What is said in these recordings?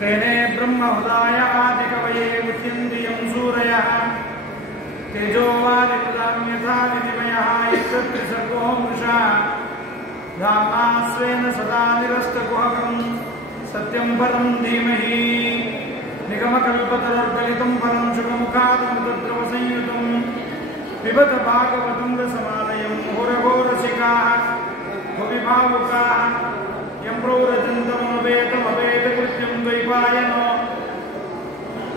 तेने ब्रह्महृदाय आदिकवये मुच्यन्तियं सूरयः तेजोवादिकृतं यथा विनिमयः यत्त्रिसर्गो मृषा धाम्ना स्वेन सदा निरस्तकुहकं सत्यं परं धीमहि निगमकल्पतरोर्गलितं फलं शुकमुखादमृतद्रवसंयुतं पिबत भागवतं रसमालयं मुहुरघोरसिकाः भुवि भावुकाः यं प्रौरजन्तमवेतमवेतकृत्यं द्वैपायनो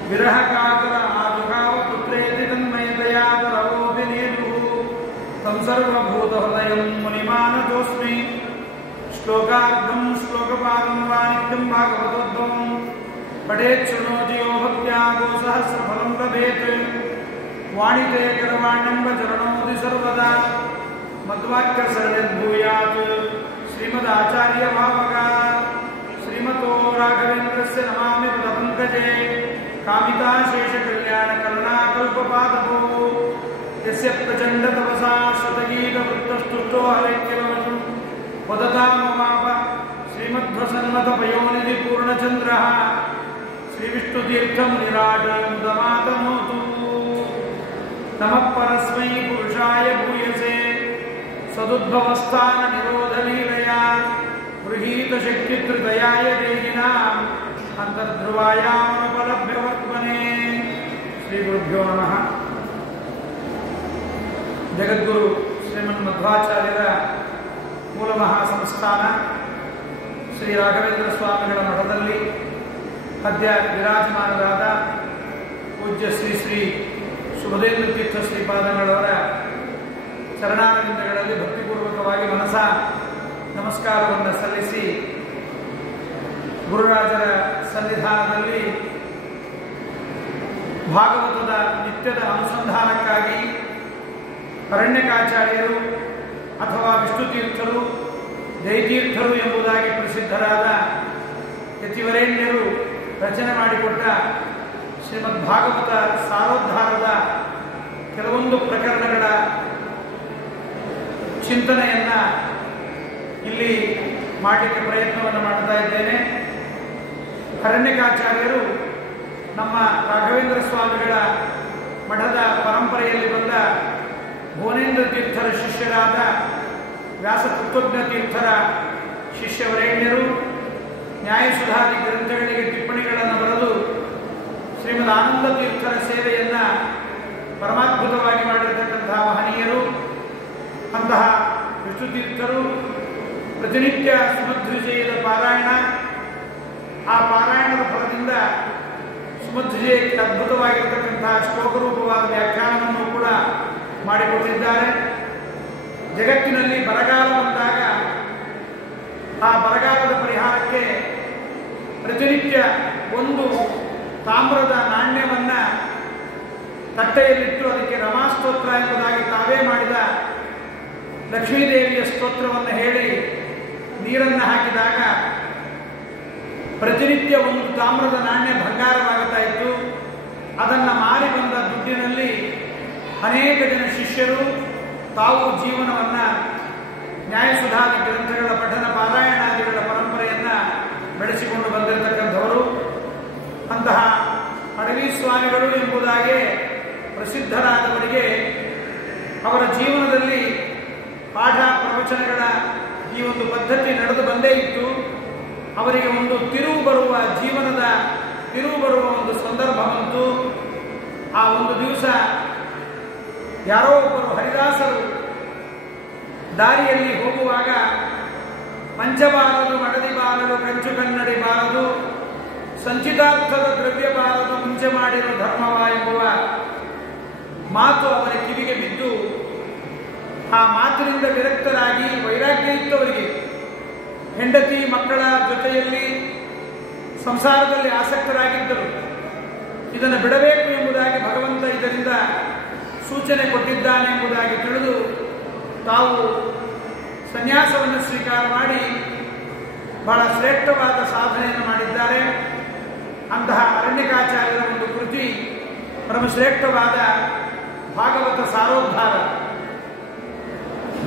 विरहकातर आजुगावपुत्रेति तन्मयतयातरवोऽभिनेदुः तं सर्वभूतहृदयं मुनिमानतोऽस्मि श्लोकार्धं श्लोकपादं वा नित्यं भागवतोद्भवं पठेत् शृणोति यो भक्त्या गोसहस्रफलं लभेत् वाणिते करवाण्यं वचरणोऽधि सर्वदा मद्वाक्यसरणिर्भूयात् श्रीमदाचार्य भावका श्रीमतो राघवेन्द्रस्य नमामि पदपङ्कजे कामिताशेषकल्याणकरुणाकल्पपादपो यस्य प्रचण्डतपसा श्रुतगीतवृत्तस्तुष्टो हरेत्यवचु वदतामवाप श्रीमध्वसन्मतपयोनिधिपूर्णचन्द्रः श्रीविष्णुतीर्थमुनिराज मुदमातनोतु नमः परस्मै पुरुषाय भूयसे सदुद्भवस्थाननिरोधलीलया गृहीतशक्तित्रतयाय देहिनाम् ಅಂತರ್ಧ್ರುವಾಯಾಮನುಪಲಭ್ಯವರ್ತ್ಮನೆ. ಶ್ರೀ ಗುರುಭ್ಯೋ ನಮಃ. ಜಗದ್ಗುರು ಶ್ರೀಮನ್ ಮಧ್ವಾಚಾರ್ಯರ ಮೂಲ ಮಹಾಸಂಸ್ಥಾನ ಶ್ರೀ ರಾಘವೇಂದ್ರ ಸ್ವಾಮಿಗಳ ಮಠದಲ್ಲಿ ಅದ್ಯ ವಿರಾಜಮಾನರಾದ ಪೂಜ್ಯ ಶ್ರೀ ಶ್ರೀ ಶುಭದೇಂದ್ರ ತೀರ್ಥ ಶ್ರೀಪಾದಂಗಳವರ ಚರಣಾರವಿಂದಗಳಲ್ಲಿ ಭಕ್ತಿಪೂರ್ವಕವಾಗಿ ಮನಸ ನಮಸ್ಕಾರವನ್ನು ಸಲ್ಲಿಸಿ ಗುರುರಾಜರ ಸನ್ನಿಧಾನದಲ್ಲಿ ಭಾಗವತದ ನಿತ್ಯದ ಅನುಸಂಧಾನಕ್ಕಾಗಿ ಅರಣ್ಯಕಾಚಾರ್ಯರು ಅಥವಾ ವಿಷ್ಣುತೀರ್ಥರು ಜಯತೀರ್ಥರು ಎಂಬುದಾಗಿ ಪ್ರಸಿದ್ಧರಾದ ಯತಿವರೇಣ್ಯರು ರಚನೆ ಮಾಡಿಕೊಟ್ಟ ಶ್ರೀಮದ್ ಭಾಗವತ ಸಾರೋದ್ಧಾರದ ಕೆಲವೊಂದು ಪ್ರಕರಣಗಳ ಚಿಂತನೆಯನ್ನು ಇಲ್ಲಿ ಮಾಡಲಿಕ್ಕೆ ಪ್ರಯತ್ನವನ್ನು ಮಾಡ್ತಾ ಇದ್ದೇನೆ. ಅರಣ್ಯಕಾಚಾರ್ಯರು ನಮ್ಮ ರಾಘವೇಂದ್ರ ಸ್ವಾಮಿಗಳ ಮಠದ ಪರಂಪರೆಯಲ್ಲಿ ಬಂದ ಭುವನೇಂದ್ರ ತೀರ್ಥರ ಶಿಷ್ಯರಾದ ವ್ಯಾಸ ತತ್ವಜ್ಞ ತೀರ್ಥರ ಶಿಷ್ಯವರೇಣ್ಯರು. ನ್ಯಾಯಸುಧಾದಿ ಗ್ರಂಥಗಳಿಗೆ ಟಿಪ್ಪಣಿಗಳನ್ನು ಬರೆದು ಶ್ರೀಮದ್ ಆನಂದ ತೀರ್ಥರ ಸೇವೆಯನ್ನು ಪರಮಾದ್ಭುತವಾಗಿ ಮಾಡಿರತಕ್ಕಂತಹ ಮಹನೀಯರು. ಅಂತಹ ವಿಷ್ಣುತೀರ್ಥರು ಪ್ರತಿನಿತ್ಯ ಸುಮಧ್ವಿಜಯದ ಪಾರಾಯಣ, ಆ ಪಾರಾಯಣದ ಫಲದಿಂದ ಸುಮಧ್ವಿಜಯಕ್ಕೆ ಅದ್ಭುತವಾಗಿರತಕ್ಕಂತಹ ಶ್ಲೋಕರೂಪವಾದ ವ್ಯಾಖ್ಯಾನವನ್ನು ಕೂಡ ಮಾಡಿಕೊಟ್ಟಿದ್ದಾರೆ. ಜಗತ್ತಿನಲ್ಲಿ ಬರಗಾಲ ಬಂದಾಗ ಆ ಬರಗಾಲದ ಪರಿಹಾರಕ್ಕೆ ಪ್ರತಿನಿತ್ಯ ಒಂದು ತಾಮ್ರದ ನಾಣ್ಯವನ್ನು ತಟ್ಟೆಯಲ್ಲಿಟ್ಟು ಅದಕ್ಕೆ ರಮಾಸ್ತೋತ್ರ ಎಂಬುದಾಗಿ ತಾವೇ ಮಾಡಿದ ಲಕ್ಷ್ಮೀದೇವಿಯ ಸ್ತೋತ್ರವನ್ನು ಹೇಳಿ ನೀರನ್ನು ಹಾಕಿದಾಗ ಪ್ರತಿನಿತ್ಯ ಒಂದು ತಾಮ್ರದ ನಾಣ್ಯ ಬಂಗಾರವಾಗುತ್ತಾ ಇತ್ತು. ಅದನ್ನು ಮಾರಿ ಬಂದ ದುಡ್ಡಿನಲ್ಲಿ ಅನೇಕ ಜನ ಶಿಷ್ಯರು ತಾವು ಜೀವನವನ್ನು ನ್ಯಾಯಸುಧಾದಿ ಗ್ರಂಥಗಳ ಪಠನ ಪಾರಾಯಣಾದಿಗಳ ಪರಂಪರೆಯನ್ನು ಬೆಳೆಸಿಕೊಂಡು ಬಂದಿರತಕ್ಕಂಥವರು. ಅಂತಹ ಅಡವಿ ಸ್ವಾಮಿಗಳು ಎಂಬುದಾಗಿ ಪ್ರಸಿದ್ಧರಾದವರಿಗೆ ಅವರ ಜೀವನದಲ್ಲಿ ಪಾಠ ಪ್ರವಚನಗಳ ಈ ಒಂದು ಪದ್ಧತಿ ನಡೆದು ಬಂದೇ ಇತ್ತು. ಅವರಿಗೆ ಒಂದು ತಿರುವು ಬರುವ ಜೀವನದ ತಿರುವು ಬರುವ ಒಂದು ಸಂದರ್ಭ ಬಂತು. ಆ ಒಂದು ದಿವಸ ಯಾರೋ ಒಬ್ಬರು ಹರಿದಾಸರು ದಾರಿಯಲ್ಲಿ ಹೋಗುವಾಗ ಪಂಚಬಾರದು ಮಡದಿ ಬಾರದು ಕಂಚು ಕನ್ನಡಿ ಬಾರದು ಸಂಚಿತಾರ್ಥದ ದ್ರವ್ಯ ಬಾರದು ಮುಂಚೆ ಮಾಡಿರೋ ಧರ್ಮವ ಎಂಬುವ ಮಾತು ಅವರ ಕಿವಿಗೆ ಬಿದ್ದು ಆ ಮಾತಿನಿಂದ ವಿರಕ್ತರಾಗಿ ವೈರಾಗ್ಯ ಇದ್ದವರಿಗೆ ಹೆಂಡತಿ ಮಕ್ಕಳ ಜೊತೆಯಲ್ಲಿ ಸಂಸಾರದಲ್ಲಿ ಆಸಕ್ತರಾಗಿದ್ದರು. ಇದನ್ನು ಬಿಡಬೇಕು ಎಂಬುದಾಗಿ ಭಗವಂತ ಇದರಿಂದ ಸೂಚನೆ ಕೊಟ್ಟಿದ್ದಾನೆ ಎಂಬುದಾಗಿ ತಿಳಿದು ತಾವು ಸನ್ಯಾಸವನ್ನು ಸ್ವೀಕಾರ ಮಾಡಿ ಬಹಳ ಶ್ರೇಷ್ಠವಾದ ಸಾಧನೆಯನ್ನು ಮಾಡಿದ್ದಾರೆ. ಅಂತಹ ಅರಣ್ಯಕಾಚಾರ್ಯರ ಒಂದು ಕೃತಿ ಪರಮಶ್ರೇಷ್ಠವಾದ ಭಾಗವತ ಸಾರೋದ್ಧಾರ.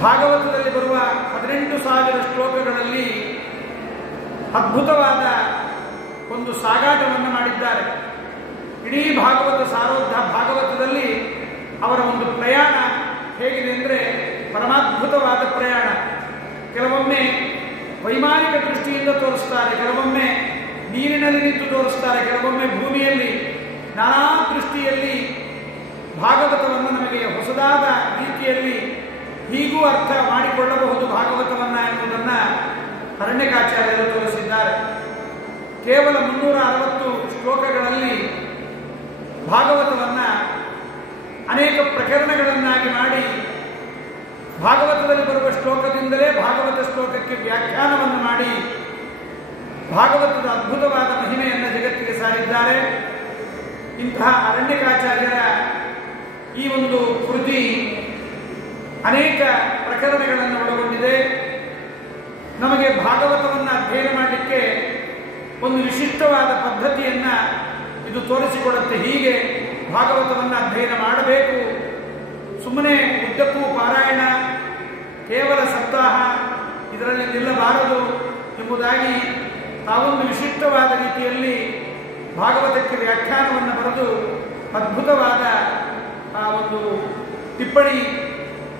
ಭಾಗವತದಲ್ಲಿ ಬರುವ 18,000 ಶ್ಲೋಕಗಳಲ್ಲಿ ಅದ್ಭುತವಾದ ಒಂದು ಸಾಗಾಟವನ್ನು ಮಾಡಿದ್ದಾರೆ. ಇಡೀ ಭಾಗವತದಲ್ಲಿ ಅವರ ಒಂದು ಪ್ರಯಾಣ ಹೇಗಿದೆ ಅಂದರೆ ಪರಮಾದ್ಭುತವಾದ ಪ್ರಯಾಣ. ಕೆಲವೊಮ್ಮೆ ವೈಮಾನಿಕ ದೃಷ್ಟಿಯಿಂದ ತೋರಿಸ್ತಾರೆ, ಕೆಲವೊಮ್ಮೆ ನೀರಿನಲ್ಲಿ ನಿಂತು ತೋರಿಸ್ತಾರೆ, ಕೆಲವೊಮ್ಮೆ ಭೂಮಿಯಲ್ಲಿ. ನಾನಾ ದೃಷ್ಟಿಯಲ್ಲಿ ಭಾಗವತವನ್ನು ನಮಗೆ ಹೊಸದಾದ ರೀತಿಯಲ್ಲಿ ಹೀಗೂ ಅರ್ಥ ಮಾಡಿಕೊಳ್ಳಬಹುದು ಭಾಗವತವನ್ನು ಎನ್ನುವುದನ್ನು ಅರಣ್ಯಕಾಚಾರ್ಯರು ತೋರಿಸಿದ್ದಾರೆ. ಕೇವಲ 360 ಶ್ಲೋಕಗಳಲ್ಲಿ ಭಾಗವತವನ್ನು ಅನೇಕ ಪ್ರಕರಣಗಳನ್ನಾಗಿ ಮಾಡಿ ಭಾಗವತದಲ್ಲಿ ಬರುವ ಶ್ಲೋಕದಿಂದಲೇ ಭಾಗವತ ಶ್ಲೋಕಕ್ಕೆ ವ್ಯಾಖ್ಯಾನವನ್ನು ಮಾಡಿ ಭಾಗವತದ ಅದ್ಭುತವಾದ ಮಹಿಮೆಯನ್ನು ಜಗತ್ತಿಗೆ ಸಾರಿದ್ದಾರೆ. ಇಂತಹ ಅರಣ್ಯಕಾಚಾರ್ಯರ ಈ ಒಂದು ಕೃತಿ ಅನೇಕ ಪ್ರಕರಣಗಳನ್ನು ಒಳಗೊಂಡಿದೆ. ನಮಗೆ ಭಾಗವತವನ್ನು ಅಧ್ಯಯನ ಮಾಡಲಿಕ್ಕೆ ಒಂದು ವಿಶಿಷ್ಟವಾದ ಪದ್ಧತಿಯನ್ನು ಇದು ತೋರಿಸಿಕೊಡುತ್ತೆ. ಹೀಗೆ ಭಾಗವತವನ್ನು ಅಧ್ಯಯನ ಮಾಡಬೇಕು, ಸುಮ್ಮನೆ ಉದ್ದಕ್ಕೂ ಪಾರಾಯಣ, ಕೇವಲ ಸಪ್ತಾಹ ಇದರಲ್ಲಿ ನಿಲ್ಲಬಾರದು ಎಂಬುದಾಗಿ ತಾವೊಂದು ವಿಶಿಷ್ಟವಾದ ರೀತಿಯಲ್ಲಿ ಭಾಗವತಕ್ಕೆ ವ್ಯಾಖ್ಯಾನವನ್ನು ಬರೆದು ಅದ್ಭುತವಾದ ಆ ಒಂದು ಟಿಪ್ಪಣಿ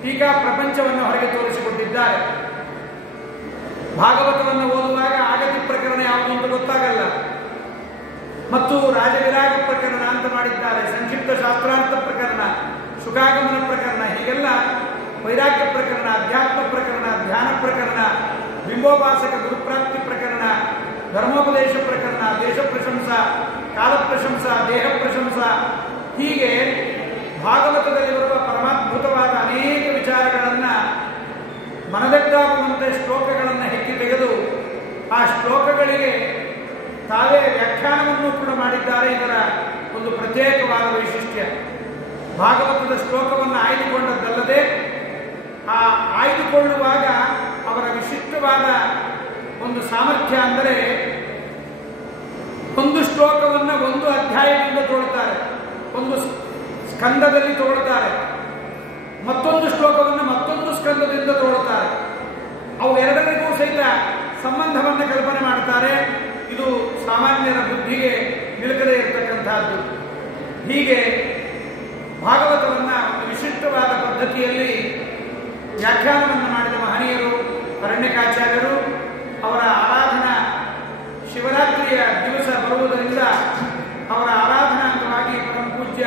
ಟೀಕಾ ಪ್ರಪಂಚವನ್ನು ಹೊರಗೆ ತೋರಿಸಿಕೊಟ್ಟಿದ್ದಾರೆ. ಭಾಗವತವನ್ನು ಓದುವಾಗ ಆಗತಿ ಪ್ರಕರಣ ಯಾವುದು ಅಂತ ಗೊತ್ತಾಗಲ್ಲ, ಮತ್ತು ರಾಜವಿರಾಗ ಪ್ರಕರಣ ಅಂತ ಮಾಡಿದ್ದಾರೆ, ಸಂಕ್ಷಿಪ್ತ ಶಾಸ್ತ್ರಾರ್ಥ ಪ್ರಕರಣ, ಶುಕಾಗಮನ ಪ್ರಕರಣ, ಹೀಗೆಲ್ಲ ವೈರಾಗ್ಯ ಪ್ರಕರಣ, ಅಧ್ಯಾತ್ಮ ಪ್ರಕರಣ, ಧ್ಯಾನ ಪ್ರಕರಣ, ಬಿಂಬೋಪಾಸಕ ಗುರುಪ್ರಾಪ್ತಿ ಪ್ರಕರಣ, ಧರ್ಮೋಪದೇಶ ಪ್ರಕರಣ, ದೇಶ ಪ್ರಶಂಸ, ಕಾಲ ಪ್ರಶಂಸ, ದೇಹ ಪ್ರಶಂಸ, ಹೀಗೆ ಭಾಗವತದಲ್ಲಿ ಬರುವ ಪರಮಾದ್ಭುತವಾದ ಅನೇಕ ವಿಚಾರಗಳನ್ನು ಮನದಟ್ಟಾಗುವಂತೆ ಶ್ಲೋಕಗಳನ್ನು ಹೆಕ್ಕಿ ತೆಗೆದು ಆ ಶ್ಲೋಕಗಳಿಗೆ ತಾವೇ ವ್ಯಾಖ್ಯಾನವನ್ನು ಕೂಡ ಮಾಡಿದ್ದಾರೆ. ಇದರ ಒಂದು ಪ್ರತ್ಯೇಕವಾದ ವೈಶಿಷ್ಟ್ಯ. ಭಾಗವತದ ಶ್ಲೋಕವನ್ನು ಆಯ್ದುಕೊಂಡದ್ದಲ್ಲದೆ ಆ ಆಯ್ದುಕೊಳ್ಳುವಾಗ ಅವರ ವಿಶಿಷ್ಟವಾದ ಒಂದು ಸಾಮರ್ಥ್ಯ ಅಂದರೆ ಒಂದು ಶ್ಲೋಕವನ್ನು ಒಂದು ಅಧ್ಯಾಯದಿಂದ ತೋಳುತ್ತಾರೆ, ಒಂದು ಸ್ಕಂದದಲ್ಲಿ ತೋಳುತ್ತಾರೆ, ಮತ್ತೊಂದು ಶ್ಲೋಕವನ್ನು ಮತ್ತೊಂದು ಸ್ಕಂದದಿಂದ ತೋಳುತ್ತಾರೆ. ಅವು ಎರಡರಿಗೂ ಸಹಿತ ಸಂಬಂಧವನ್ನು ಕಲ್ಪನೆ ಮಾಡ್ತಾರೆ. ಇದು ಸಾಮಾನ್ಯರ ಬುದ್ಧಿಗೆ ನಿಲುಕದೇ ಇರತಕ್ಕಂತಹದ್ದು. ಹೀಗೆ ಭಾಗವತವನ್ನು ಒಂದು ವಿಶಿಷ್ಟವಾದ ಪದ್ಧತಿಯಲ್ಲಿ ವ್ಯಾಖ್ಯಾನವನ್ನು ಮಾಡಿದ ಮಹನೀಯರು ಅರಣ್ಯಕಾಚಾರ್ಯರು. ಅವರ ಆರಾಧನಾ ಶಿವರಾತ್ರಿಯ ದಿವಸ ಬರುವುದರಿಂದ ಅವರ ಆರಾಧನಾಂಗವಾಗಿ ಪರಮ ಪೂಜ್ಯ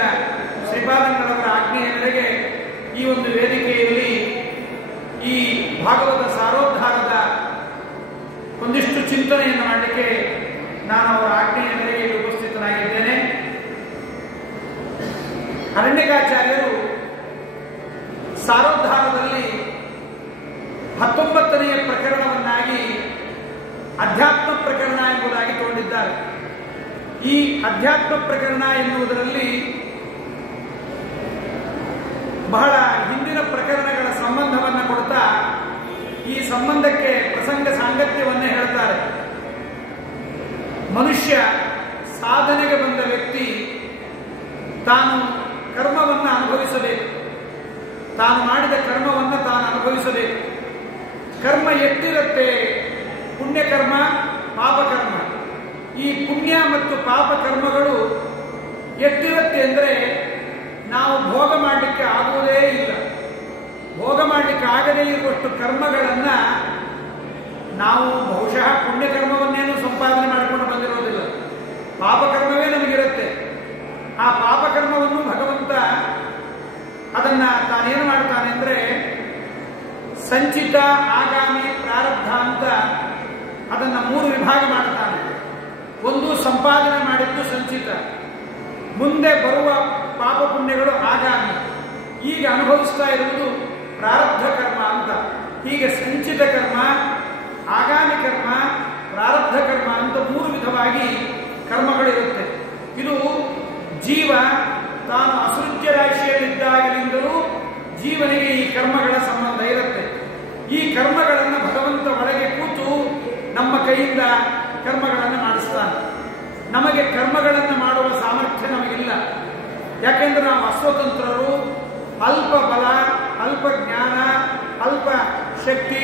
ಶ್ರೀಪಾದಂಗಳವರ ಆಜ್ಞೆಯ ಮೇರೆಗೆ ಈ ಒಂದು ವೇದಿಕೆಯಲ್ಲಿ ಈ ಭಾಗವತ ಸಾರೋದ್ಧಾರದ ಒಂದಿಷ್ಟು ಚಿಂತನೆಯನ್ನು ಮಾಡಲಿಕ್ಕೆ ನಾನು ಅವರ ಆಜ್ಞೆಯ ಮೇರೆಗೆ ಉಪಸ್ಥಿತನಾಗಿದ್ದೇನೆ. ಅರಣ್ಯಕಾಚಾರ್ಯರು ಸಾರೋದ್ಧಾರದಲ್ಲಿ 19ನೆಯ ಪ್ರಕರಣವನ್ನಾಗಿ ಅಧ್ಯಾತ್ಮ ಪ್ರಕರಣ ಎಂಬುದಾಗಿ ತಗೊಂಡಿದ್ದಾರೆ. ಈ ಅಧ್ಯಾತ್ಮ ಪ್ರಕರಣ ಎನ್ನುವುದರಲ್ಲಿ ಬಹಳ ಹಿಂದಿನ ಪ್ರಕರಣಗಳ ಸಂಬಂಧವನ್ನು ಕೊಡ್ತಾ ಈ ಸಂಬಂಧಕ್ಕೆ ಪ್ರಸಂಗ ಸಾಂಗತ್ಯವನ್ನೇ ಹೇಳ್ತಾರೆ. ಮನುಷ್ಯ ಸಾಧನೆಗೆ ಬಂದ ವ್ಯಕ್ತಿ ತಾನು ಕರ್ಮವನ್ನು ಅನುಭವಿಸಬೇಕು, ತಾನು ಮಾಡಿದ ಕರ್ಮವನ್ನು ತಾನು ಅನುಭವಿಸಬೇಕು. ಕರ್ಮ ಎಷ್ಟಿರುತ್ತೆ? ಪುಣ್ಯಕರ್ಮ, ಪಾಪಕರ್ಮ. ಈ ಪುಣ್ಯ ಮತ್ತು ಪಾಪ ಕರ್ಮಗಳು ಎಷ್ಟಿರುತ್ತೆ ಅಂದರೆ ನಾವು ಭೋಗ ಮಾಡಲಿಕ್ಕೆ ಆಗುವುದೇ ಇಲ್ಲ. ಭೋಗ ಮಾಡಲಿಕ್ಕೆ ಆಗದೇ ಇರುವಷ್ಟು ಕರ್ಮಗಳನ್ನು ನಾವು ಬಹುಶಃ ಪುಣ್ಯಕರ್ಮವನ್ನೇನು ಸಂಪಾದನೆ ಮಾಡಿಕೊಂಡು ಬಂದಿರೋದಿಲ್ಲ, ಪಾಪಕರ್ಮವೇ ನಮಗಿರುತ್ತೆ. ಆ ಪಾಪಕರ್ಮವನ್ನು ಭಗವಂತ ಅದನ್ನು ತಾನೇನು ಮಾಡ್ತಾನೆ ಅಂದರೆ ಸಂಚಿತ, ಆಗಾಮಿ, ಪ್ರಾರಬ್ಧ ಅಂತ ಅದನ್ನು 3 ವಿಭಾಗ ಮಾಡ್ತಾನೆ. ಒಂದು ಸಂಪಾದನೆ ಮಾಡಿದ್ದು ಸಂಚಿತ, ಮುಂದೆ ಬರುವ ಪಾಪ ಪುಣ್ಯಗಳು ಆಗಾಮಿ, ಈಗ ಅನುಭವಿಸ್ತಾ ಇರುವುದು ಪ್ರಾರಬ್ಧ ಕರ್ಮ ಅಂತ. ಹೀಗೆ ಸಂಚಿತ ಕರ್ಮ, ಆಗಾಮಿ ಕರ್ಮ, ಪ್ರಾರಬ್ಧ ಕರ್ಮ ಅಂತ 3 ವಿಧವಾಗಿ ಕರ್ಮಗಳಿರುತ್ತೆ. ಇದು ಜೀವ ತಾನು ಅಸೃಜ್ಯ ರಾಶಿಯಲ್ಲಿದ್ದಾಗಲಿಂದಲೂ ಜೀವನಿಗೆ ಈ ಕರ್ಮಗಳ ಸಂಬಂಧ ಇರುತ್ತೆ. ಈ ಕರ್ಮಗಳನ್ನು ಭಗವಂತ ಒಳಗೆ ಕೂತು ನಮ್ಮ ಕೈಯಿಂದ ಕರ್ಮಗಳನ್ನು ಮಾಡಿಸ್ತಾನೆ. ನಮಗೆ ಕರ್ಮಗಳನ್ನು ಮಾಡುವ ಸಾಮರ್ಥ್ಯ ನಮಗಿಲ್ಲ. ಯಾಕೆಂದ್ರೆ ನಾವು ಅಸ್ವತಂತ್ರರು, ಅಲ್ಪ ಬಲ, ಅಲ್ಪ ಜ್ಞಾನ, ಅಲ್ಪ ಶಕ್ತಿ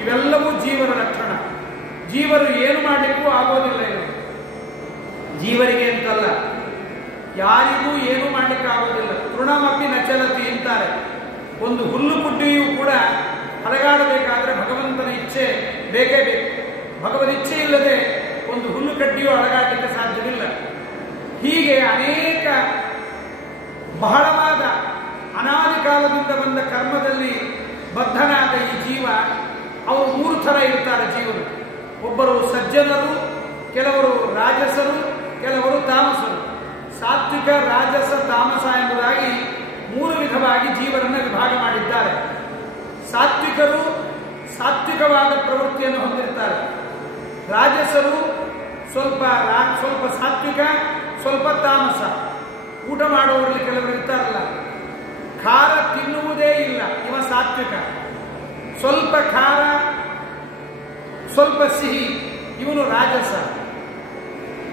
ಇವೆಲ್ಲವೂ ಜೀವನ ಲಕ್ಷಣ. ಜೀವರು ಏನು ಮಾಡಲಿಕ್ಕೂ ಆಗೋದಿಲ್ಲ. ಇದು ಜೀವರಿಗೆ ಅಂತಲ್ಲ, ಯಾರಿಗೂ ಏನು ಮಾಡಲಿಕ್ಕೆ ಆಗೋದಿಲ್ಲ. ತೃಣಮಪಿ ನಚಲತಿ ಅಂತಾರೆ. ಒಂದು ಹುಲ್ಲು ಪುಡ್ಡಿಯೂ ಕೂಡ ಅಲಗಾಡಬೇಕಾದ್ರೆ ಭಗವಂತನ ಇಚ್ಛೆ ಬೇಕೇ ಬೇಕು. ಭಗವದ್ ಇಚ್ಛೆ ಇಲ್ಲದೆ ಒಂದು ಹುಲ್ಲು ಕಡ್ಡಿಯೂ ಅಲಗಾಡಲಿಕ್ಕೆ ಸಾಧ್ಯವಿಲ್ಲ. ಹೀಗೆ ಅನೇಕ ಬಹಳವಾದ ಅನಾದಿ ಕಾಲದಿಂದ ಬಂದ ಕರ್ಮದಲ್ಲಿ ಬದ್ಧನಾದ ಈ ಜೀವ, ಅವರು 3 ಥರ ಇರ್ತಾರೆ ಜೀವರು. ಒಬ್ಬರು ಸಜ್ಜನರು, ಕೆಲವರು ರಾಜಸರು, ಕೆಲವರು ತಾಮಸರು. ಸಾತ್ವಿಕ, ರಾಜಸ, ತಾಮಸ ಎಂಬುದಾಗಿ 3 ವಿಧವಾಗಿ ಜೀವರನ್ನು ವಿಭಾಗ ಮಾಡಿದ್ದಾರೆ. ಸಾತ್ವಿಕರು ಸಾತ್ವಿಕವಾದ ಪ್ರವೃತ್ತಿಯನ್ನು ಹೊಂದಿರ್ತಾರೆ. ರಾಜಸರು ಸ್ವಲ್ಪ ಸಾತ್ವಿಕ, ಸ್ವಲ್ಪ ತಾಮಸ. ಊಟ ಮಾಡುವವರಲ್ಲಿ ಕೆಲವರು ಇರ್ತಾರಲ್ಲ, ಖಾರ ತಿನ್ನುವುದೇ ಇಲ್ಲ, ಇವ ಸಾತ್ವಿಕ. ಸ್ವಲ್ಪ ಖಾರ, ಸ್ವಲ್ಪ ಸಿಹಿ, ಇವನು ರಾಜಸ.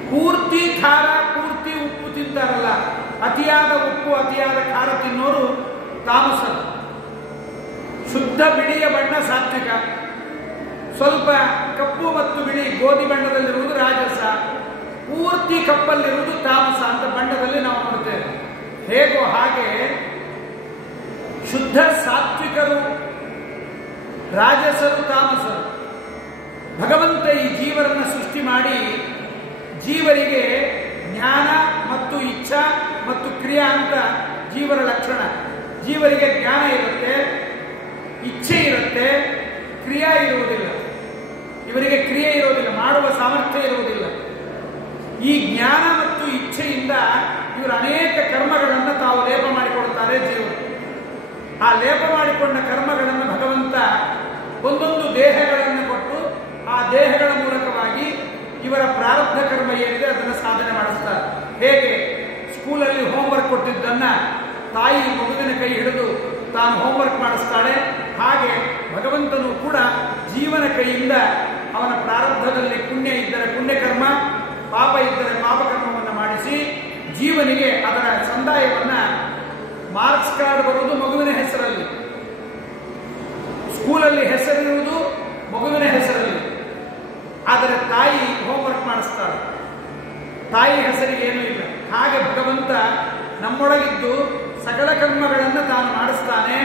ಪೂರ್ತಿ ಖಾರ, ಪೂರ್ತಿ ಉಪ್ಪು ತಿಂತಾರಲ್ಲ, ಅತಿಯಾದ ಉಪ್ಪು, ಅತಿಯಾದ ಖಾರ ತಿನ್ನೋರು ತಾಮಸ. ಶುದ್ಧ ಬಿಳಿಯ ಬಣ್ಣ ಸಾತ್ವಿಕ, ಸ್ವಲ್ಪ ಕಪ್ಪು ಮತ್ತು ಬಿಳಿ ಗೋಧಿ ಬಣ್ಣದಲ್ಲಿರುವುದು ರಾಜಸ, ಪೂರ್ತಿ ಕಪ್ಪಲ್ಲಿರುವುದು ತಾಮಸ ಅಂತ ಬಣ್ಣದಲ್ಲಿ ನಾವು ನೋಡ್ತೇವೆ. ಹೇಗೋ ಹಾಗೆ ಶುದ್ಧ ಸಾತ್ವಿಕರು, ರಾಜಸರು, ತಾಮಸರು. ಭಗವಂತ ಈ ಜೀವರನ್ನು ಸೃಷ್ಟಿ ಮಾಡಿ ಜೀವರಿಗೆ ಜ್ಞಾನ ಮತ್ತು ಇಚ್ಛಾ ಮತ್ತು ಕ್ರಿಯಾ ಅಂತ ಜೀವರ ಲಕ್ಷಣ. ಜೀವರಿಗೆ ಜ್ಞಾನ ಇರುತ್ತೆ, ಇಚ್ಛೆ ಇರುತ್ತೆ, ಕ್ರಿಯಾ ಇರುವುದಿಲ್ಲ. ಇವರಿಗೆ ಕ್ರಿಯೆ ಇರುವುದಿಲ್ಲ, ಮಾಡುವ ಸಾಮರ್ಥ್ಯ ಇರುವುದಿಲ್ಲ. ಈ ಜ್ಞಾನ ಮತ್ತು ಇಚ್ಛೆಯಿಂದ ಇವರು ಅನೇಕ ಕರ್ಮಗಳನ್ನು ತಾವು ಲೇಪ ಮಾಡಿಕೊಡುತ್ತಾರೆ ಜೀವರು. ಆ ಲೇಪ ಮಾಡಿಕೊಂಡ ಕರ್ಮಗಳನ್ನು ಭಗವಂತ ಒಂದೊಂದು ದೇಹಗಳನ್ನು ಕೊಟ್ಟು ಆ ದೇಹಗಳ ಮೂಲಕವಾಗಿ ಇವರ ಪ್ರಾರಬ್ಧ ಕರ್ಮ ಏನಿದೆ ಅದನ್ನು ಸಾಧನೆ ಮಾಡಿಸ್ತಾರೆ. ಹೇಗೆ ಸ್ಕೂಲಲ್ಲಿ ಹೋಮ್ವರ್ಕ್ ಕೊಟ್ಟಿದ್ದನ್ನ ತಾಯಿ ಮಗುವಿನ ಕೈ ಹಿಡಿದು ತಾನು ಹೋಮ್ವರ್ಕ್ ಮಾಡಿಸ್ತಾಳೆ, ಹಾಗೆ ಭಗವಂತನು ಕೂಡ ಜೀವನ ಕೈಯಿಂದ ಅವನ ಪ್ರಾರಬ್ಧದಲ್ಲಿ ಪುಣ್ಯ ಇದ್ದರೆ ಪುಣ್ಯಕರ್ಮ, ಪಾಪ ಇದ್ದರೆ ಪಾಪಕರ್ಮವನ್ನು ಮಾಡಿಸಿ ಜೀವನಿಗೆ ಅದರ ಸಂದಾಯವನ್ನ, ಮಾರ್ಕ್ಸ್ ಕಾರ್ಡ್ ಬರುವುದು ಮಗುವಿನ ಹೆಸರಲ್ಲಿ, ಸ್ಕೂಲಲ್ಲಿ ಹೆಸರಿರುವುದು ಮಗುವಿನ ಹೆಸರಲ್ಲಿ. ಆದರೆ ತಾಯಿ ಹೋಮ್ವರ್ಕ್ ಮಾಡಿಸ್ತಾಳೆ, ತಾಯಿ ಹೆಸರಿಗೆ ಏನೂ ಇಲ್ಲ. ಹಾಗೆ ಭಗವಂತ ನಮ್ಮೊಳಗಿದ್ದು ಸಕಲ ಕರ್ಮಗಳನ್ನು ತಾನು ಮಾಡಿಸ್ತಾನೆ.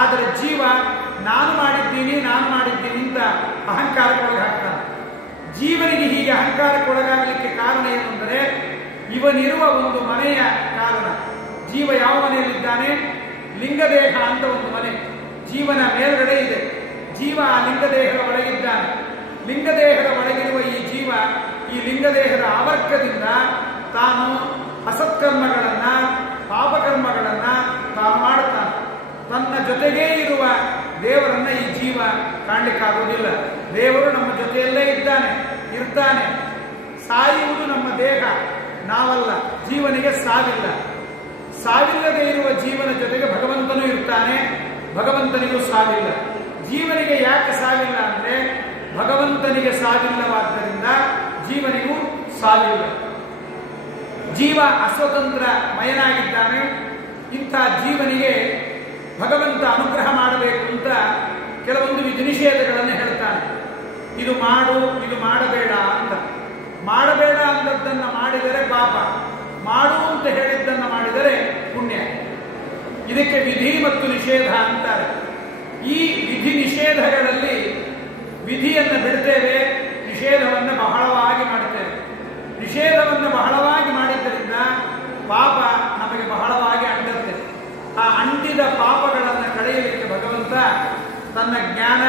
ಆದರೆ ಜೀವ ನಾನು ಮಾಡಿದ್ದೀನಿ ಅಂತ ಅಹಂಕಾರಕ್ಕೊಳಗೆ ಹಾಕ್ತಾನೆ. ಜೀವನಿಗೆ ಹೀಗೆ ಅಹಂಕಾರಕ್ಕೊಳಗಾಗಲಿಕ್ಕೆ ಕಾರಣ ಏನು ಅಂದರೆ ಇವನಿರುವ ಒಂದು ಮನೆಯ ಕಾರಣ. ಜೀವ ಯಾವ ಮನೆಯಲ್ಲಿದ್ದಾನೆ? ಲಿಂಗದೇಹ ಅಂತ ಒಂದು ಮನೆ ಜೀವನ ಮೇಲ್ಗಡೆ ಇದೆ. ಜೀವ ಆ ಲಿಂಗದೇಹದ ಒಳಗಿದ್ದಾನೆ. ಲಿಂಗದೇಹದ ಒಳಗಿರುವ ಈ ಜೀವ ಈ ಲಿಂಗದೇಹದ ಆವರ್ಗದಿಂದ ತಾನು ಅಸತ್ಕರ್ಮಗಳನ್ನ, ಪಾಪಕರ್ಮಗಳನ್ನ ತಾನು ಮಾಡುತ್ತಾನೆ. ತನ್ನ ಜೊತೆಗೇ ಇರುವ ದೇವರನ್ನ ಈ ಜೀವ ಕಾಣಲಿಕ್ಕಾಗುವುದಿಲ್ಲ. ದೇವರು ನಮ್ಮ ಜೊತೆಯಲ್ಲೇ ಇರ್ತಾನೆ. ಸಾಯುವುದು ನಮ್ಮ ದೇಹ, ನಾವಲ್ಲ. ಜೀವನಿಗೆ ಸಾವಿಲ್ಲ. ಸಾವಿಲ್ಲದೆ ಇರುವ ಜೀವನ ಜೊತೆಗೆ ಭಗವಂತನೂ ಇರ್ತಾನೆ, ಭಗವಂತನಿಗೂ ಸಾವಿಲ್ಲ. ಜೀವನಿಗೆ ಯಾಕೆ ಸಾವಿಲ್ಲ ಅಂದ್ರೆ ಭಗವಂತನಿಗೆ ಸಾವಿಲ್ಲವಾದ್ದರಿಂದ ಜೀವನಿಗೂ ಸಾವಿಲ್ಲ. ಜೀವ ಅಸ್ವತಂತ್ರ ಮಯನಾಗಿದ್ದಾನೆ. ಇಂಥ ಜೀವನಿಗೆ ಭಗವಂತ ಅನುಗ್ರಹ ಮಾಡಬೇಕು ಅಂತ ಕೆಲವೊಂದು ವಿಧಿ ನಿಷೇಧಗಳನ್ನು ಹೇಳ್ತಾನೆ. ಇದು ಮಾಡು, ಇದು ಮಾಡಬೇಡ ಅಂತ. ಮಾಡಬೇಡ ಅಂದದ್ದನ್ನು ಮಾಡಿದರೆ ಪಾಪ, ಮಾಡು ಅಂತ ಹೇಳಿದ್ದನ್ನು ಮಾಡಿದರೆ ಪುಣ್ಯ. ಇದಕ್ಕೆ ವಿಧಿ ಮತ್ತು ನಿಷೇಧ ಅಂತಾರೆ. ಈ ವಿಧಿ ನಿಷೇಧಗಳಲ್ಲಿ ವಿಧಿಯನ್ನು ಬಿಡ್ತೇವೆ, ನಿಷೇಧವನ್ನು ಬಹಳವಾಗಿ ಮಾಡುತ್ತೇವೆ. ನಿಷೇಧವನ್ನು ಬಹಳವಾಗಿ ಮಾಡಿದ್ದರಿಂದ ಪಾಪ ನಮಗೆ ಬಹಳವಾಗಿ ಅಂಟುತ್ತೆ. ಆ ಅಂಟಿದ ಪಾಪಗಳನ್ನು ಕಳೆಯಲಿಕ್ಕೆ ಭಗವಂತ ತನ್ನ ಜ್ಞಾನ,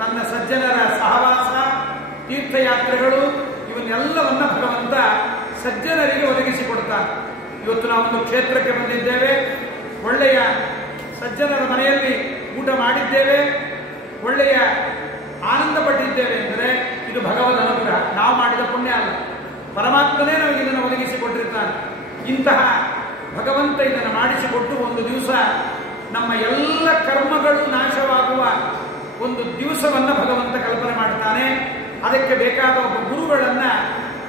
ತನ್ನ ಸಜ್ಜನರ ಸಹವಾಸ, ತೀರ್ಥಯಾತ್ರೆಗಳು ಇವನ್ನೆಲ್ಲವನ್ನ ಭಗವಂತ ಸಜ್ಜನರಿಗೆ ಒದಗಿಸಿಕೊಡ್ತಾನೆ. ಇವತ್ತು ನಾವೊಂದು ಕ್ಷೇತ್ರಕ್ಕೆ ಬಂದಿದ್ದೇವೆ, ಒಳ್ಳೆಯ ಸಜ್ಜನರ ಮನೆಯಲ್ಲಿ ಊಟ ಮಾಡಿದ್ದೇವೆ, ಒಳ್ಳೆಯ ಆನಂದ ಪಟ್ಟಿದ್ದೇವೆ ಅಂದರೆ ಇದು ಭಗವದ್ ಅನುಗ್ರಹ, ನಾವು ಮಾಡಿದ ಪುಣ್ಯ ಅಲ್ಲ. ಪರಮಾತ್ಮನೇ ನಮಗೆ ಇದನ್ನು ಒದಗಿಸಿಕೊಟ್ಟಿರ್ತಾನೆ. ಇಂತಹ ಭಗವಂತ ಇದನ್ನು ಮಾಡಿಸಿಕೊಟ್ಟು ಒಂದು ದಿವಸ ನಮ್ಮ ಎಲ್ಲ ಕರ್ಮಗಳು ನಾಶವಾಗುವ ಒಂದು ದಿವಸವನ್ನು ಭಗವಂತ ಕಲ್ಪನೆ ಮಾಡ್ತಾನೆ. ಅದಕ್ಕೆ ಬೇಕಾದ ಒಬ್ಬ ಗುರುಗಳನ್ನ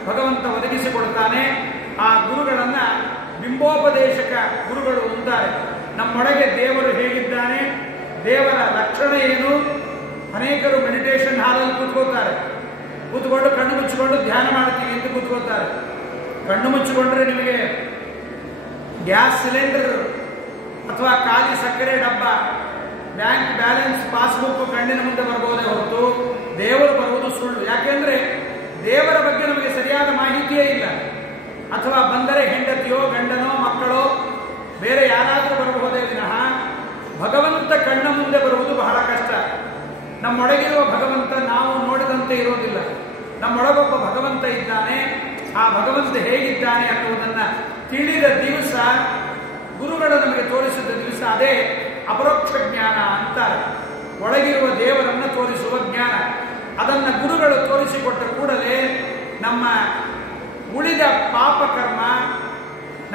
ಭಗವಂತ ಒದಗಿಸಿಕೊಡ್ತಾನೆ. ಆ ಗುರುಗಳನ್ನ ಬಿಂಬೋಪದೇಶಕ ಗುರುಗಳು ಅಂತಾರೆ. ನಮ್ಮೊಳಗೆ ದೇವರು ಹೇಗಿದ್ದಾನೆ, ದೇವರ ಲಕ್ಷಣ ಏನು? ಅನೇಕರು ಮೆಡಿಟೇಷನ್ ಹಾಲಲ್ಲಿ ಕೂತ್ಕೋತಾರೆ, ಕೂತ್ಕೊಂಡು ಕಣ್ಣು ಮುಚ್ಚಿಕೊಂಡು ಧ್ಯಾನ ಮಾಡ್ತೀವಿ ಅಂತ ಕೂತ್ಕೋತಾರೆ. ಕಣ್ಣು ಮುಚ್ಚಿಕೊಂಡ್ರೆ ನಿಮಗೆ ಗ್ಯಾಸ್ ಸಿಲಿಂಡರ್ ಅಥವಾ ಖಾಲಿ ಸಕ್ಕರೆ ಡಬ್ಬ, ಬ್ಯಾಂಕ್ ಬ್ಯಾಲೆನ್ಸ್ ಪಾಸ್ಬುಕ್ ಕಣ್ಣಿನ ಮುಂದೆ ಬರ್ಬೋದೇ ಹೊರತು ದೇವರು ಬರುವುದು ಸುಳ್ಳು. ಯಾಕೆಂದ್ರೆ ದೇವರ ಬಗ್ಗೆ ನಮಗೆ ಸರಿಯಾದ ಮಾಹಿತಿಯೇ ಇಲ್ಲ. ಅಥವಾ ಬಂದರೆ ಹೆಂಡತಿಯೋ ಗಂಡನೋ ಮಕ್ಕಳೋ ಬೇರೆ ಯಾರಾದರೂ ಬರಬಹುದೇ ವಿನಃ ಭಗವಂತ ಕಣ್ಣ ಮುಂದೆ ಬರುವುದು ಬಹಳ ಕಷ್ಟ. ನಮ್ಮೊಳಗಿರುವ ಭಗವಂತ ನಾವು ನೋಡಿದಂತೆ ಇರೋದಿಲ್ಲ. ನಮ್ಮೊಳಗೊಬ್ಬ ಭಗವಂತ ಇದ್ದಾನೆ. ಆ ಭಗವಂತ ಹೇಗಿದ್ದಾನೆ ಅನ್ನುವುದನ್ನು ತಿಳಿದ ದಿವಸ, ಗುರುಗಳು ನಮಗೆ ತೋರಿಸಿದ ದಿವಸ, ಅದೇ ಅಪರೋಕ್ಷ ಜ್ಞಾನ ಅಂತಾರೆ. ಒಳಗಿರುವ ದೇವರನ್ನು ತೋರಿಸುವ ಜ್ಞಾನ. ಅದನ್ನು ಗುರುಗಳು ತೋರಿಸಿಕೊಟ್ಟ ಕೂಡಲೇ ನಮ್ಮ ಉಳಿದ ಪಾಪ ಕರ್ಮ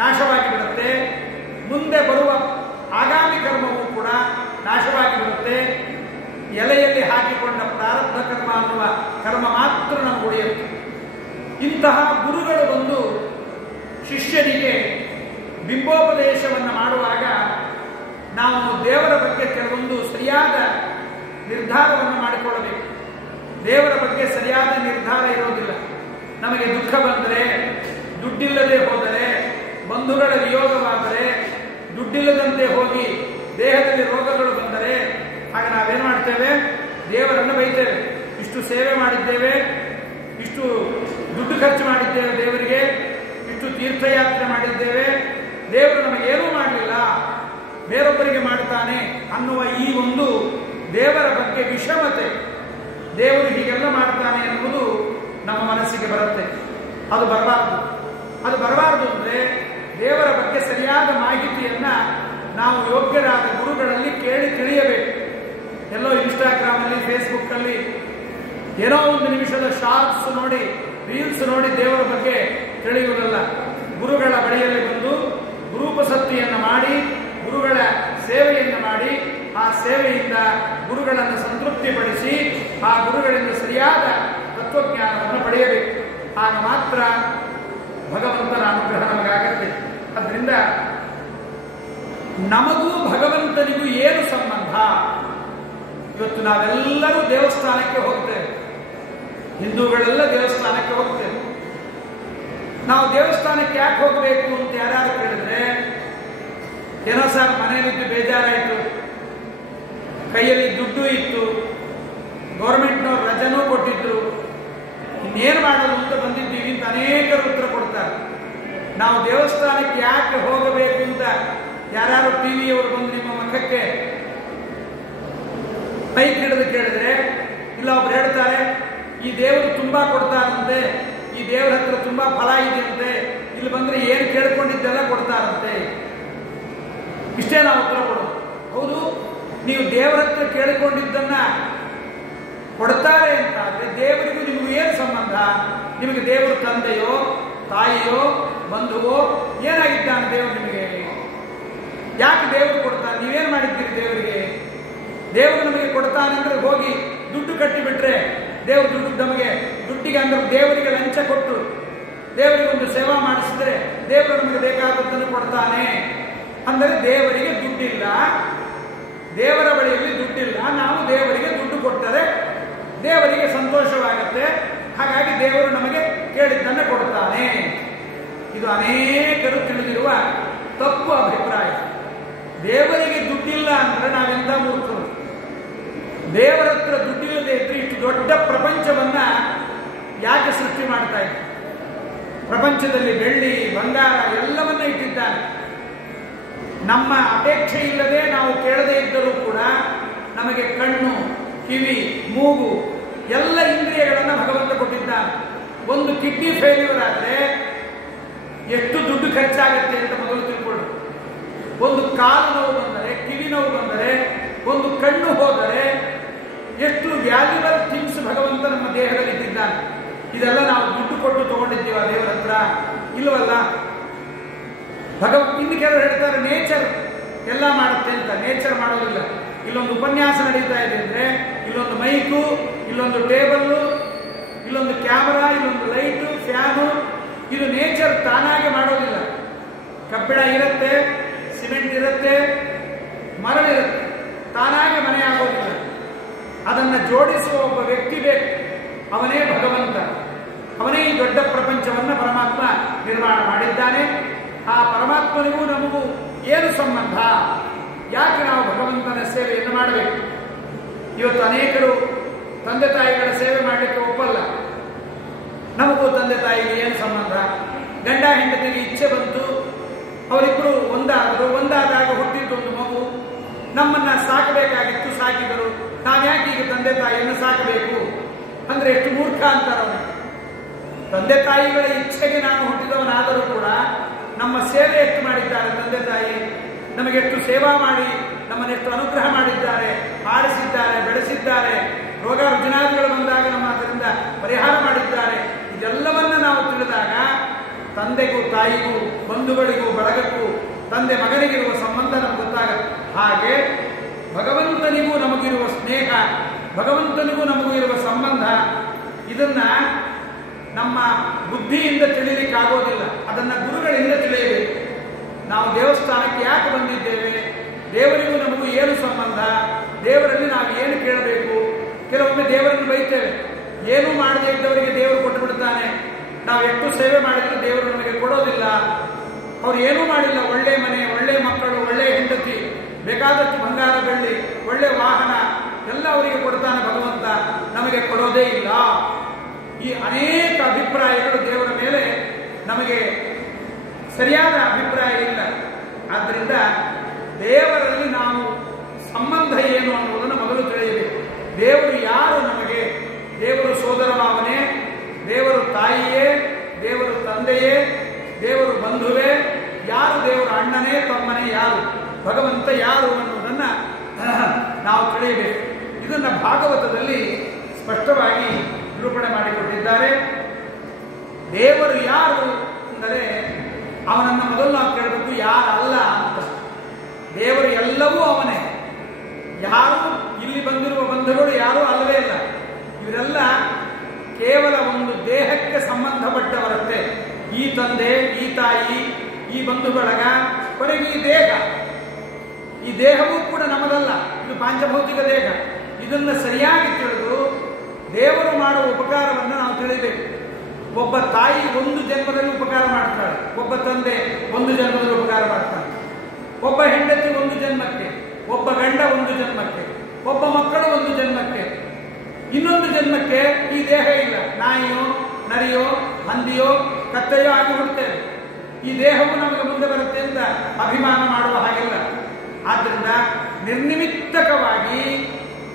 ನಾಶವಾಗಿ ಬಿಡುತ್ತೆ. ಮುಂದೆ ಬರುವ ಆಗಾಮಿ ಕರ್ಮವೂ ಕೂಡ ನಾಶವಾಗಿ ಬಿಡುತ್ತೆ. ಎಲೆಯಲ್ಲಿ ಹಾಕಿಕೊಂಡ ಪ್ರಾರಬ್ಧ ಕರ್ಮ ಅನ್ನುವ ಕರ್ಮ ಮಾತ್ರ ನಮಗೆ ಉಳಿಯುತ್ತೆ. ಇಂತಹ ಗುರುಗಳು ಬಂದು ಶಿಷ್ಯನಿಗೆ ಬಿಂಬೋಪದೇಶವನ್ನು ಮಾಡುವಾಗ ನಾವು ದೇವರ ಬಗ್ಗೆ ಕೆಲವೊಂದು ಸರಿಯಾದ ನಿರ್ಧಾರವನ್ನು ಮಾಡಿಕೊಳ್ಳಬೇಕು. ದೇವರ ಬಗ್ಗೆ ಸರಿಯಾದ ನಿರ್ಧಾರ ಇರೋದಿಲ್ಲ. ನಮಗೆ ದುಃಖ ಬಂದರೆ, ದುಡ್ಡಿಲ್ಲದೆ ಹೋದರೆ, ಬಂಧುಗಳ ವಿಯೋಗವಾದರೆ, ದುಡ್ಡಿಲ್ಲದಂತೆ ಹೋಗಿ ದೇಹದಲ್ಲಿ ರೋಗಗಳು ಬಂದರೆ, ಆಗ ನಾವೇನು ಮಾಡ್ತೇವೆ? ದೇವರನ್ನು ಬೈತೇವೆ. ಇಷ್ಟು ಸೇವೆ ಮಾಡಿದ್ದೇವೆ, ಇಷ್ಟು ದುಡ್ಡು ಖರ್ಚು ಮಾಡಿದ್ದೇವೆ ದೇವರಿಗೆ, ಇಷ್ಟು ತೀರ್ಥಯಾತ್ರೆ ಮಾಡಿದ್ದೇವೆ, ದೇವರು ನಮಗೇನೂ ಮಾಡಲಿಲ್ಲ, ಬೇರೊಬ್ಬರಿಗೆ ಮಾಡ್ತಾನೆ ಅನ್ನುವ ಈ ಒಂದು ದೇವರ ಬಗ್ಗೆ ವಿಷಮತೆ, ದೇವರು ಹೀಗೆಲ್ಲ ಮಾಡ್ತಾನೆ ಎನ್ನುವುದು ನಮ್ಮ ಮನಸ್ಸಿಗೆ ಬರುತ್ತೆ. ಅದು ಬರಬಾರ್ದು. ಅದು ಬರಬಾರ್ದು ಅಂದರೆ ದೇವರ ಬಗ್ಗೆ ಸರಿಯಾದ ಮಾಹಿತಿಯನ್ನ ನಾವು ಯೋಗ್ಯರಾದ ಗುರುಗಳಲ್ಲಿ ಕೇಳಿ ತಿಳಿಯಬೇಕು. ಎಲ್ಲೋ ಇನ್ಸ್ಟಾಗ್ರಾಮಲ್ಲಿ, ಫೇಸ್ಬುಕ್ಕಲ್ಲಿ ಏನೋ ಒಂದು ನಿಮಿಷದ ಶಾರ್ಟ್ಸ್ ನೋಡಿ, ರೀಲ್ಸ್ ನೋಡಿ ದೇವರ ಬಗ್ಗೆ ತಿಳಿಯುವುದಲ್ಲ. ಗುರುಗಳ ಬಳಿಯಲ್ಲಿ ಬಂದು ಗುರುಪಸಕ್ತಿಯನ್ನು ಮಾಡಿ, ಗುರುಗಳ ಸೇವೆಯನ್ನು ಮಾಡಿ, ಆ ಸೇವೆಯಿಂದ ಗುರುಗಳನ್ನು ಸಂತೃಪ್ತಿಪಡಿಸಿ, ಆ ಗುರುಗಳಿಂದ ಸರಿಯಾದ ತತ್ವಜ್ಞಾನವನ್ನು ಪಡೆಯಬೇಕು. ಆಗ ಮಾತ್ರ ಭಗವಂತನ ಅನುಗ್ರಹ ನಮಗಾಗತ್ತೆ. ಅದರಿಂದ ನಮಗೂ ಭಗವಂತನಿಗೂ ಏನು ಸಂಬಂಧ? ಇವತ್ತು ನಾವೆಲ್ಲರೂ ದೇವಸ್ಥಾನಕ್ಕೆ ಹೋಗ್ತೇವೆ. ಹಿಂದೂಗಳೆಲ್ಲ ದೇವಸ್ಥಾನಕ್ಕೆ ಹೋಗ್ತೇವೆ. ನಾವು ದೇವಸ್ಥಾನಕ್ಕೆ ಯಾಕೆ ಹೋಗಬೇಕು ಅಂತ ಯಾರು ಕೇಳಿದ್ರೆ, ಏನೋ ಸರ್ ಮನೆಯಲ್ಲಿದ್ದು ಬೇಜಾರಾಯಿತು, ಕೈಯಲ್ಲಿ ದುಡ್ಡು ಇತ್ತು, ಗೌರ್ಮೆಂಟ್ನವ್ರು ರಜನೂ ಕೊಟ್ಟಿದ್ರು, ಇನ್ನೇನು ಮಾಡೋದು ಅಂತ ಬಂದಿದ್ದೀವಿ ಅಂತ ಅನೇಕರು ಉತ್ತರ ಕೊಡ್ತಾರೆ. ನಾವು ದೇವಸ್ಥಾನಕ್ಕೆ ಯಾಕೆ ಹೋಗಬೇಕು ಅಂತ ಯಾರು ಟಿವಿಯವರು ಬಂದು ನಿಮ್ಮ ಮುಖಕ್ಕೆ ಮೈಕ್ ಹಿಡಿದು ಕೇಳಿದ್ರೆ, ಇಲ್ಲ ಒಬ್ರು ಹೇಳ್ತಾರೆ ಈ ದೇವರು ತುಂಬಾ ಕೊಡ್ತಾರಂತೆ, ಈ ದೇವರ ಹತ್ರ ತುಂಬಾ ಫಲ ಇದೆಯಂತೆ, ಇಲ್ಲಿ ಬಂದ್ರೆ ಏನು ಕೇಳ್ಕೊಂಡಿದ್ದೆಲ್ಲ ಕೊಡ್ತಾರಂತೆ. ಇಷ್ಟೇ ನಾವು ಉತ್ತರ ಕೊಡೋದು. ಹೌದು, ನೀವು ದೇವರ ಹತ್ರ ಕೇಳಿಕೊಂಡಿದ್ದನ್ನ ಕೊಡ್ತಾರೆ ಅಂತ ಆದ್ರೆ ದೇವರಿಗೂ ನಿಮಗೂ ಏನು ಸಂಬಂಧ? ನಿಮಗೆ ದೇವರು ತಂದೆಯೋ ತಾಯಿಯೋ ಬಂಧುವೋ ಏನಾಗಿದ್ದಾನೆ ದೇವರು ನಿಮಗೆ? ಯಾಕೆ ದೇವರು ಕೊಡ್ತಾನೆ? ನೀವೇನು ಮಾಡಿದ್ದೀರಿ ದೇವರಿಗೆ? ದೇವರು ನಮಗೆ ಕೊಡ್ತಾನೆ ಅಂದ್ರೆ ಹೋಗಿ ದುಡ್ಡು ಕಟ್ಟಿಬಿಟ್ರೆ ದೇವರು ದುಡ್ಡು ನಮಗೆ, ದುಡ್ಡಿಗೆ ಅಂದ್ರೆ ದೇವರಿಗೆ ಲಂಚ ಕೊಟ್ಟು ದೇವರಿಗೆ ಒಂದು ಸೇವಾ ಮಾಡಿಸಿದ್ರೆ ದೇವರು ನಮಗೆ ಬೇಕಾದದ್ದನ್ನು ಕೊಡ್ತಾನೆ ಅಂದರೆ ದೇವರಿಗೆ ದುಡ್ಡಿಲ್ಲ, ದೇವರ ಬಳಿಯಲ್ಲಿ ದುಡ್ಡಿಲ್ಲ. ನಾವು ದೇವರಿಗೆ ದುಡ್ಡು ಕೊಟ್ಟರೆ ದೇವರಿಗೆ ಸಂತೋಷವಾಗುತ್ತೆ. ಹಾಗಾಗಿ ದೇವರು ನಮಗೆ ಕೇಳಿದ್ದನ್ನು ಕೊಡ್ತಾನೆ. ಇದು ಅನೇಕರು ತಿಳಿದಿರುವ ತಪ್ಪು ಅಭಿಪ್ರಾಯ. ದೇವರಿಗೆ ದುಡ್ಡಿಲ್ಲ ಅಂದ್ರೆ ನಾವೆಂತ ಮೂರ್ಖರು. ದೇವರ ಹತ್ರ ದುಡ್ಡಿಲ್ಲದೆ ಇದ್ರೆ ಇಷ್ಟು ದೊಡ್ಡ ಪ್ರಪಂಚವನ್ನ ಯಾಕೆ ಸೃಷ್ಟಿ ಮಾಡ್ತಾ ಇದ್ದ? ಪ್ರಪಂಚದಲ್ಲಿ ಬೆಳ್ಳಿ ಬಂಗಾರ ಎಲ್ಲವನ್ನ ಇಟ್ಟಿದ್ದಾನೆ. ನಮ್ಮ ಅಪೇಕ್ಷೆ ಇಲ್ಲದೆ ನಾವು ಕೇಳದೇ ಇದ್ದರೂ ಕೂಡ ನಮಗೆ ಕಣ್ಣು, ಕಿವಿ, ಮೂಗು ಎಲ್ಲ ಇಂದ್ರಿಯಗಳನ್ನು ಭಗವಂತ ಕೊಟ್ಟಿದ್ದಾನೆ. ಒಂದು ಕಿಡ್ನಿ ಫೇಲ್ಯೂರ್ ಆದರೆ ಎಷ್ಟು ದುಡ್ಡು ಖರ್ಚಾಗುತ್ತೆ ಅಂತ ಮೊದಲು ತಿಳ್ಕೊಳ್ಳಿ. ಒಂದು ಕಾಲು ನೋವು ಬಂದರೆ, ಕಿವಿ ನೋವು ಬಂದರೆ, ಒಂದು ಕಣ್ಣು ಹೋದರೆ ಎಷ್ಟು ವ್ಯಾಲ್ಯೂಬಲ್ ಥಿಂಗ್ಸ್ ಭಗವಂತ ನಮ್ಮ ದೇಹದಲ್ಲಿ ಇಟ್ಟಿದ್ದಾನೆ. ಇದೆಲ್ಲ ನಾವು ದುಡ್ಡು ಕೊಟ್ಟು ತಗೊಂಡಿದ್ದೀವ ದೇವರ ಹತ್ರ? ಇಲ್ಲವಲ್ಲ. ಇನ್ನು ಕೆಲವರು ಹೇಳ್ತಾರೆ ನೇಚರ್ ಎಲ್ಲ ಮಾಡುತ್ತೆ ಅಂತ. ನೇಚರ್ ಮಾಡೋದಿಲ್ಲ. ಇಲ್ಲೊಂದು ಉಪನ್ಯಾಸ ನಡೀತಾ ಇದೆ ಅಂದ್ರೆ ಇಲ್ಲೊಂದು ಮೈಕು, ಇಲ್ಲೊಂದು ಟೇಬಲ್ಲು, ಇಲ್ಲೊಂದು ಕ್ಯಾಮರಾ, ಇಲ್ಲೊಂದು ಲೈಟು, ಫ್ಯಾನು, ಇದು ನೇಚರ್ ತಾನಾಗೆ ಮಾಡೋದಿಲ್ಲ. ಕಬ್ಬಿಣ ಇರುತ್ತೆ, ಸಿಮೆಂಟ್ ಇರುತ್ತೆ, ಮರಳಿರುತ್ತೆ, ತಾನಾಗೆ ಮನೆ ಆಗೋದಿಲ್ಲ. ಅದನ್ನು ಜೋಡಿಸುವ ಒಬ್ಬ ವ್ಯಕ್ತಿ ಬೇಕು. ಅವನೇ ಭಗವಂತ. ಅವನೇ ಈ ದೊಡ್ಡ ಪ್ರಪಂಚವನ್ನು ಪರಮಾತ್ಮ ನಿರ್ಮಾಣ ಮಾಡಿದ್ದಾನೆ. ಆ ಪರಮಾತ್ಮನಿಗೂ ನಮಗೂ ಏನು ಸಂಬಂಧ? ಯಾಕೆ ನಾವು ಭಗವಂತನ ಸೇವೆಯನ್ನು ಮಾಡಬೇಕು? ಇವತ್ತು ಅನೇಕರು ತಂದೆ ತಾಯಿಗಳ ಸೇವೆ ಮಾಡಲಿಕ್ಕೆ ಒಪ್ಪಲ್ಲ. ನಮಗೂ ತಂದೆ ತಾಯಿಗೆ ಏನು ಸಂಬಂಧ? ಗಂಡ ಹೆಂಡತಿಗೆ ಇಚ್ಛೆ ಬಂತು, ಅವರಿಬ್ಬರು ಒಂದಾದಾಗ ಹುಟ್ಟಿದ್ದು ಒಂದು ಮಗು, ನಮ್ಮನ್ನ ಸಾಕಬೇಕಾಗಿತ್ತು, ಸಾಕಿದರು. ನಾವ್ಯಾಕೆ ಈಗ ತಂದೆ ತಾಯಿಯನ್ನು ಸಾಕಬೇಕು ಅಂದ್ರೆ ಎಷ್ಟು ಮೂರ್ಖ ಅಂತಾರೆ ಅವನಿಗೆ. ತಂದೆ ತಾಯಿಗಳ ಇಚ್ಛೆಗೆ ನಾನು ಹುಟ್ಟಿದವನಾದರೂ ಕೂಡ ನಮ್ಮ ಸೇವೆ ಎಷ್ಟು ಮಾಡಿದ್ದಾರೆ ತಂದೆ ತಾಯಿ, ನಮಗೆಷ್ಟು ಸೇವಾ ಮಾಡಿ ನಮ್ಮನ್ನೆಷ್ಟು ಅನುಗ್ರಹ ಮಾಡಿದ್ದಾರೆ, ಆಡಿಸಿದ್ದಾರೆ, ಬೆಳೆಸಿದ್ದಾರೆ, ರೋಗ ರುಜಿನಾದಿಗಳು ಬಂದಾಗ ನಮ್ಮ ಅದರಿಂದ ಪರಿಹಾರ ಮಾಡಿದ್ದಾರೆ. ಇದೆಲ್ಲವನ್ನ ನಾವು ತಿಳಿದಾಗ ತಂದೆಗೂ ತಾಯಿಗೂ ಬಂಧುಗಳಿಗೂ ಬಳಗಕ್ಕೂ ತಂದೆ ಮಗನಿಗಿರುವ ಸಂಬಂಧ ನಮ್ಗೆ ಗೊತ್ತಾಗುತ್ತೆ. ಹಾಗೆ ಭಗವಂತನಿಗೂ ನಮಗಿರುವ ಸ್ನೇಹ, ಭಗವಂತನಿಗೂ ನಮಗೂ ಇರುವ ಸಂಬಂಧ, ಇದನ್ನ ನಮ್ಮ ಬುದ್ಧಿಯಿಂದ ತಿಳಿಲಿಕ್ಕಾಗೋದಿಲ್ಲ. ಅದನ್ನ ಗುರುಗಳಿಂದ ತಿಳಿಯಬೇಕು. ನಾವು ದೇವಸ್ಥಾನಕ್ಕೆ ಯಾಕೆ ಬಂದಿದ್ದೇವೆ? ದೇವರಿಗೂ ನಮಗೂ ಏನು ಸಂಬಂಧ? ದೇವರಲ್ಲಿ ನಾವು ಏನು ಕೇಳಬೇಕು? ಕೆಲವೊಮ್ಮೆ ದೇವರನ್ನು ಬೈತೇವೆ. ಏನೂ ಮಾಡದೇ ಇದ್ದವರಿಗೆ ದೇವರು ಕೊಟ್ಟು ಬಿಡ್ತಾನೆ. ನಾವು ಎಷ್ಟು ಸೇವೆ ಮಾಡಿದರೂ ದೇವರು ನಮಗೆ ಕೊಡೋದಿಲ್ಲ. ಅವ್ರು ಏನೂ ಮಾಡಿಲ್ಲ, ಒಳ್ಳೆ ಮನೆ, ಒಳ್ಳೆ ಮಕ್ಕಳು, ಒಳ್ಳೆ ಹೆಂಡತಿ, ಬೇಕಾದಷ್ಟು ಬಂಗಾರ ಬೆಳ್ಳಿ, ಒಳ್ಳೆ ವಾಹನ ಎಲ್ಲ ಅವರಿಗೆ ಕೊಡ್ತಾನೆ ಭಗವಂತ, ನಮಗೆ ಕೊಡೋದೇ ಇಲ್ಲ. ಈ ಅನೇಕ ಅಭಿಪ್ರಾಯಗಳು ದೇವರ ಮೇಲೆ ನಮಗೆ ಸರಿಯಾದ ಅಭಿಪ್ರಾಯ ಇಲ್ಲ. ಆದ್ದರಿಂದ ದೇವರಲ್ಲಿ ನಾವು ಸಂಬಂಧ ಏನು ಅನ್ನುವುದನ್ನು ಮೊದಲು ತಿಳಿಯಬೇಕು. ದೇವರು ಯಾರು ನಮಗೆ? ದೇವರು ಸೋದರ ಮಾವನೇ, ದೇವರು ತಾಯಿಯೇ, ದೇವರು ತಂದೆಯೇ, ದೇವರು ಬಂಧುವೇ? ಯಾರು ದೇವರು? ಅಣ್ಣನೇ, ತಮ್ಮನೇ? ಯಾರು ಭಗವಂತ? ಯಾರು ಅನ್ನುವುದನ್ನ ನಾವು ತಿಳಿಯಬೇಕು. ಇದನ್ನ ಭಾಗವತದಲ್ಲಿ ಸ್ಪಷ್ಟವಾಗಿ ನಿರೂಪಣೆ ಮಾಡಿಕೊಟ್ಟಿದ್ದಾರೆ. ದೇವರು ಯಾರು ಅಂದರೆ ಅವನನ್ನು ಮೊದಲು ನಾವು ಕೇಳಬೇಕು, ಯಾರಲ್ಲ ಅಂತ. ದೇವರು ಎಲ್ಲವೂ ಅವನೇ. ಯಾರು ಇಲ್ಲಿ ಬಂದಿರುವ ಬಂಧುಗಳು ಯಾರೂ ಅಲ್ಲವೇ ಇಲ್ಲ. ಇವರೆಲ್ಲ ಕೇವಲ ಒಂದು ದೇಹಕ್ಕೆ ಸಂಬಂಧಪಟ್ಟವರಷ್ಟೇ. ಈ ತಂದೆ, ಈ ತಾಯಿ, ಈ ಬಂಧು ಬಳಗ, ಕೊನೆಗೆ ಈ ದೇಹ. ಈ ದೇಹವೂ ಕೂಡ ನಮ್ಮದಲ್ಲ, ಇದು ಪಾಂಚಭೌತಿಕ ದೇಹ. ಇದನ್ನು ಸರಿಯಾಗಿ ತಿಳಿದು ದೇವರು ಮಾಡುವ ಉಪಕಾರವನ್ನು ನಾವು ತಿಳಿಬೇಕು. ಒಬ್ಬ ತಾಯಿ ಒಂದು ಜನ್ಮದಲ್ಲಿ ಉಪಕಾರ ಮಾಡ್ತಾಳೆ, ಒಬ್ಬ ತಂದೆ ಒಂದು ಜನ್ಮದಲ್ಲಿ ಉಪಕಾರ ಮಾಡ್ತಾನೆ, ಒಬ್ಬ ಹೆಂಡತಿ ಒಂದು ಜನ್ಮಕ್ಕೆ, ಒಬ್ಬ ಗಂಡ ಒಂದು ಜನ್ಮಕ್ಕೆ, ಒಬ್ಬ ಮಕ್ಕಳು ಒಂದು ಜನ್ಮಕ್ಕೆ, ಇನ್ನೊಂದು ಜನ್ಮಕ್ಕೆ ಈ ದೇಹ ಇಲ್ಲ. ನಾಯಿಯೋ, ನರಿಯೋ, ಹಂದಿಯೋ, ಕತ್ತೆಯೋ ಆಗಿ ಹುಡ್ತೇವೆ. ಈ ದೇಹವು ನಮಗೆ ಮುಂದೆ ಬರುತ್ತೆ ಅಂತ ಅಭಿಮಾನ ಮಾಡುವ ಹಾಗಿಲ್ಲ. ಆದ್ದರಿಂದ ನಿರ್ನಿಮಿತ್ತಕವಾಗಿ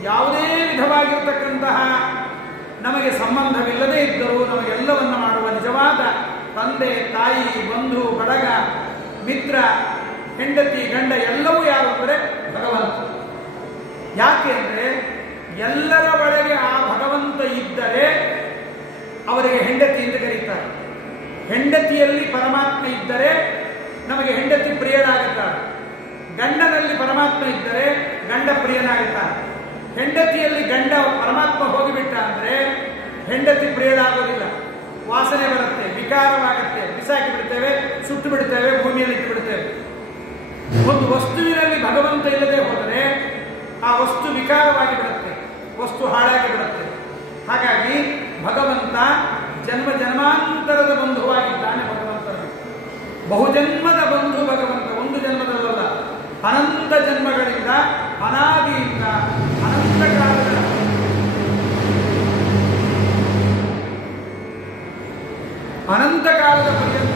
ಯಾವುದೇ ವಿಧವಾಗಿರತಕ್ಕಂತಹ ನಮಗೆ ಸಂಬಂಧವಿಲ್ಲದೇ ಇದ್ದರೂ ನಮಗೆಲ್ಲವನ್ನ ಮಾಡುವ ನಿಜವಾದ ತಂದೆ, ತಾಯಿ, ಬಂಧು ಬಳಗ, ಮಿತ್ರ, ಹೆಂಡತಿ, ಗಂಡ ಎಲ್ಲವೂ ಯಾರು ಅಂದರೆ ಭಗವಂತ. ಯಾಕೆ ಅಂದರೆ ಎಲ್ಲರ ಒಳಗೆ ಆ ಭಗವಂತ ಇದ್ದರೆ ಅವರಿಗೆ ಹೆಂಡತಿ ಎಂದು ಕರೀತಾರೆ. ಹೆಂಡತಿಯಲ್ಲಿ ಪರಮಾತ್ಮ ಇದ್ದರೆ ನಮಗೆ ಹೆಂಡತಿ ಪ್ರಿಯರಾಗುತ್ತಾಳೆ. ಗಂಡನಲ್ಲಿ ಪರಮಾತ್ಮ ಇದ್ದರೆ ಗಂಡ ಪ್ರಿಯನಾಗುತ್ತಾನೆ. ಹೆಂಡತಿಯಲ್ಲಿ ಗಂಡ ಪರಮಾತ್ಮ ಹೋಗಿಬಿಟ್ಟ ಅಂದರೆ ಹೆಂಡತಿ ಪ್ರಿಯಳಾಗೋದಿಲ್ಲ. ವಾಸನೆ ಬರುತ್ತೆ, ವಿಕಾರವಾಗುತ್ತೆ, ಬಿಸಾಕಿ ಬಿಡ್ತೇವೆ, ಸುಟ್ಟು ಬಿಡ್ತೇವೆ, ಭೂಮಿಯಲ್ಲಿ ಇಟ್ಟು ಬಿಡ್ತೇವೆ. ಒಂದು ವಸ್ತುವಿನಲ್ಲಿ ಭಗವಂತ ಇಲ್ಲದೆ ಹೋದರೆ ಆ ವಸ್ತು ವಿಕಾರವಾಗಿ ಬಿಡುತ್ತೆ, ವಸ್ತು ಹಾಳಾಗಿ ಬಿಡುತ್ತೆ. ಹಾಗಾಗಿ ಭಗವಂತ ಜನ್ಮ ಜನ್ಮಾಂತರದ ಬಂಧುವಾಗಿದ್ದಾನೆ. ಭಗವಂತನು ಬಹುಜನ್ಮದ ಬಂಧು ಭಗವಂತ, ಒಂದು ಜನ್ಮದಲ್ಲಲ್ಲ, ಅನಂತ ಜನ್ಮಗಳಿಂದ, ಅನಾದಿಯಿಂದ, ಅನಂತ ಕಾಲದ ಪರ್ಯಂತ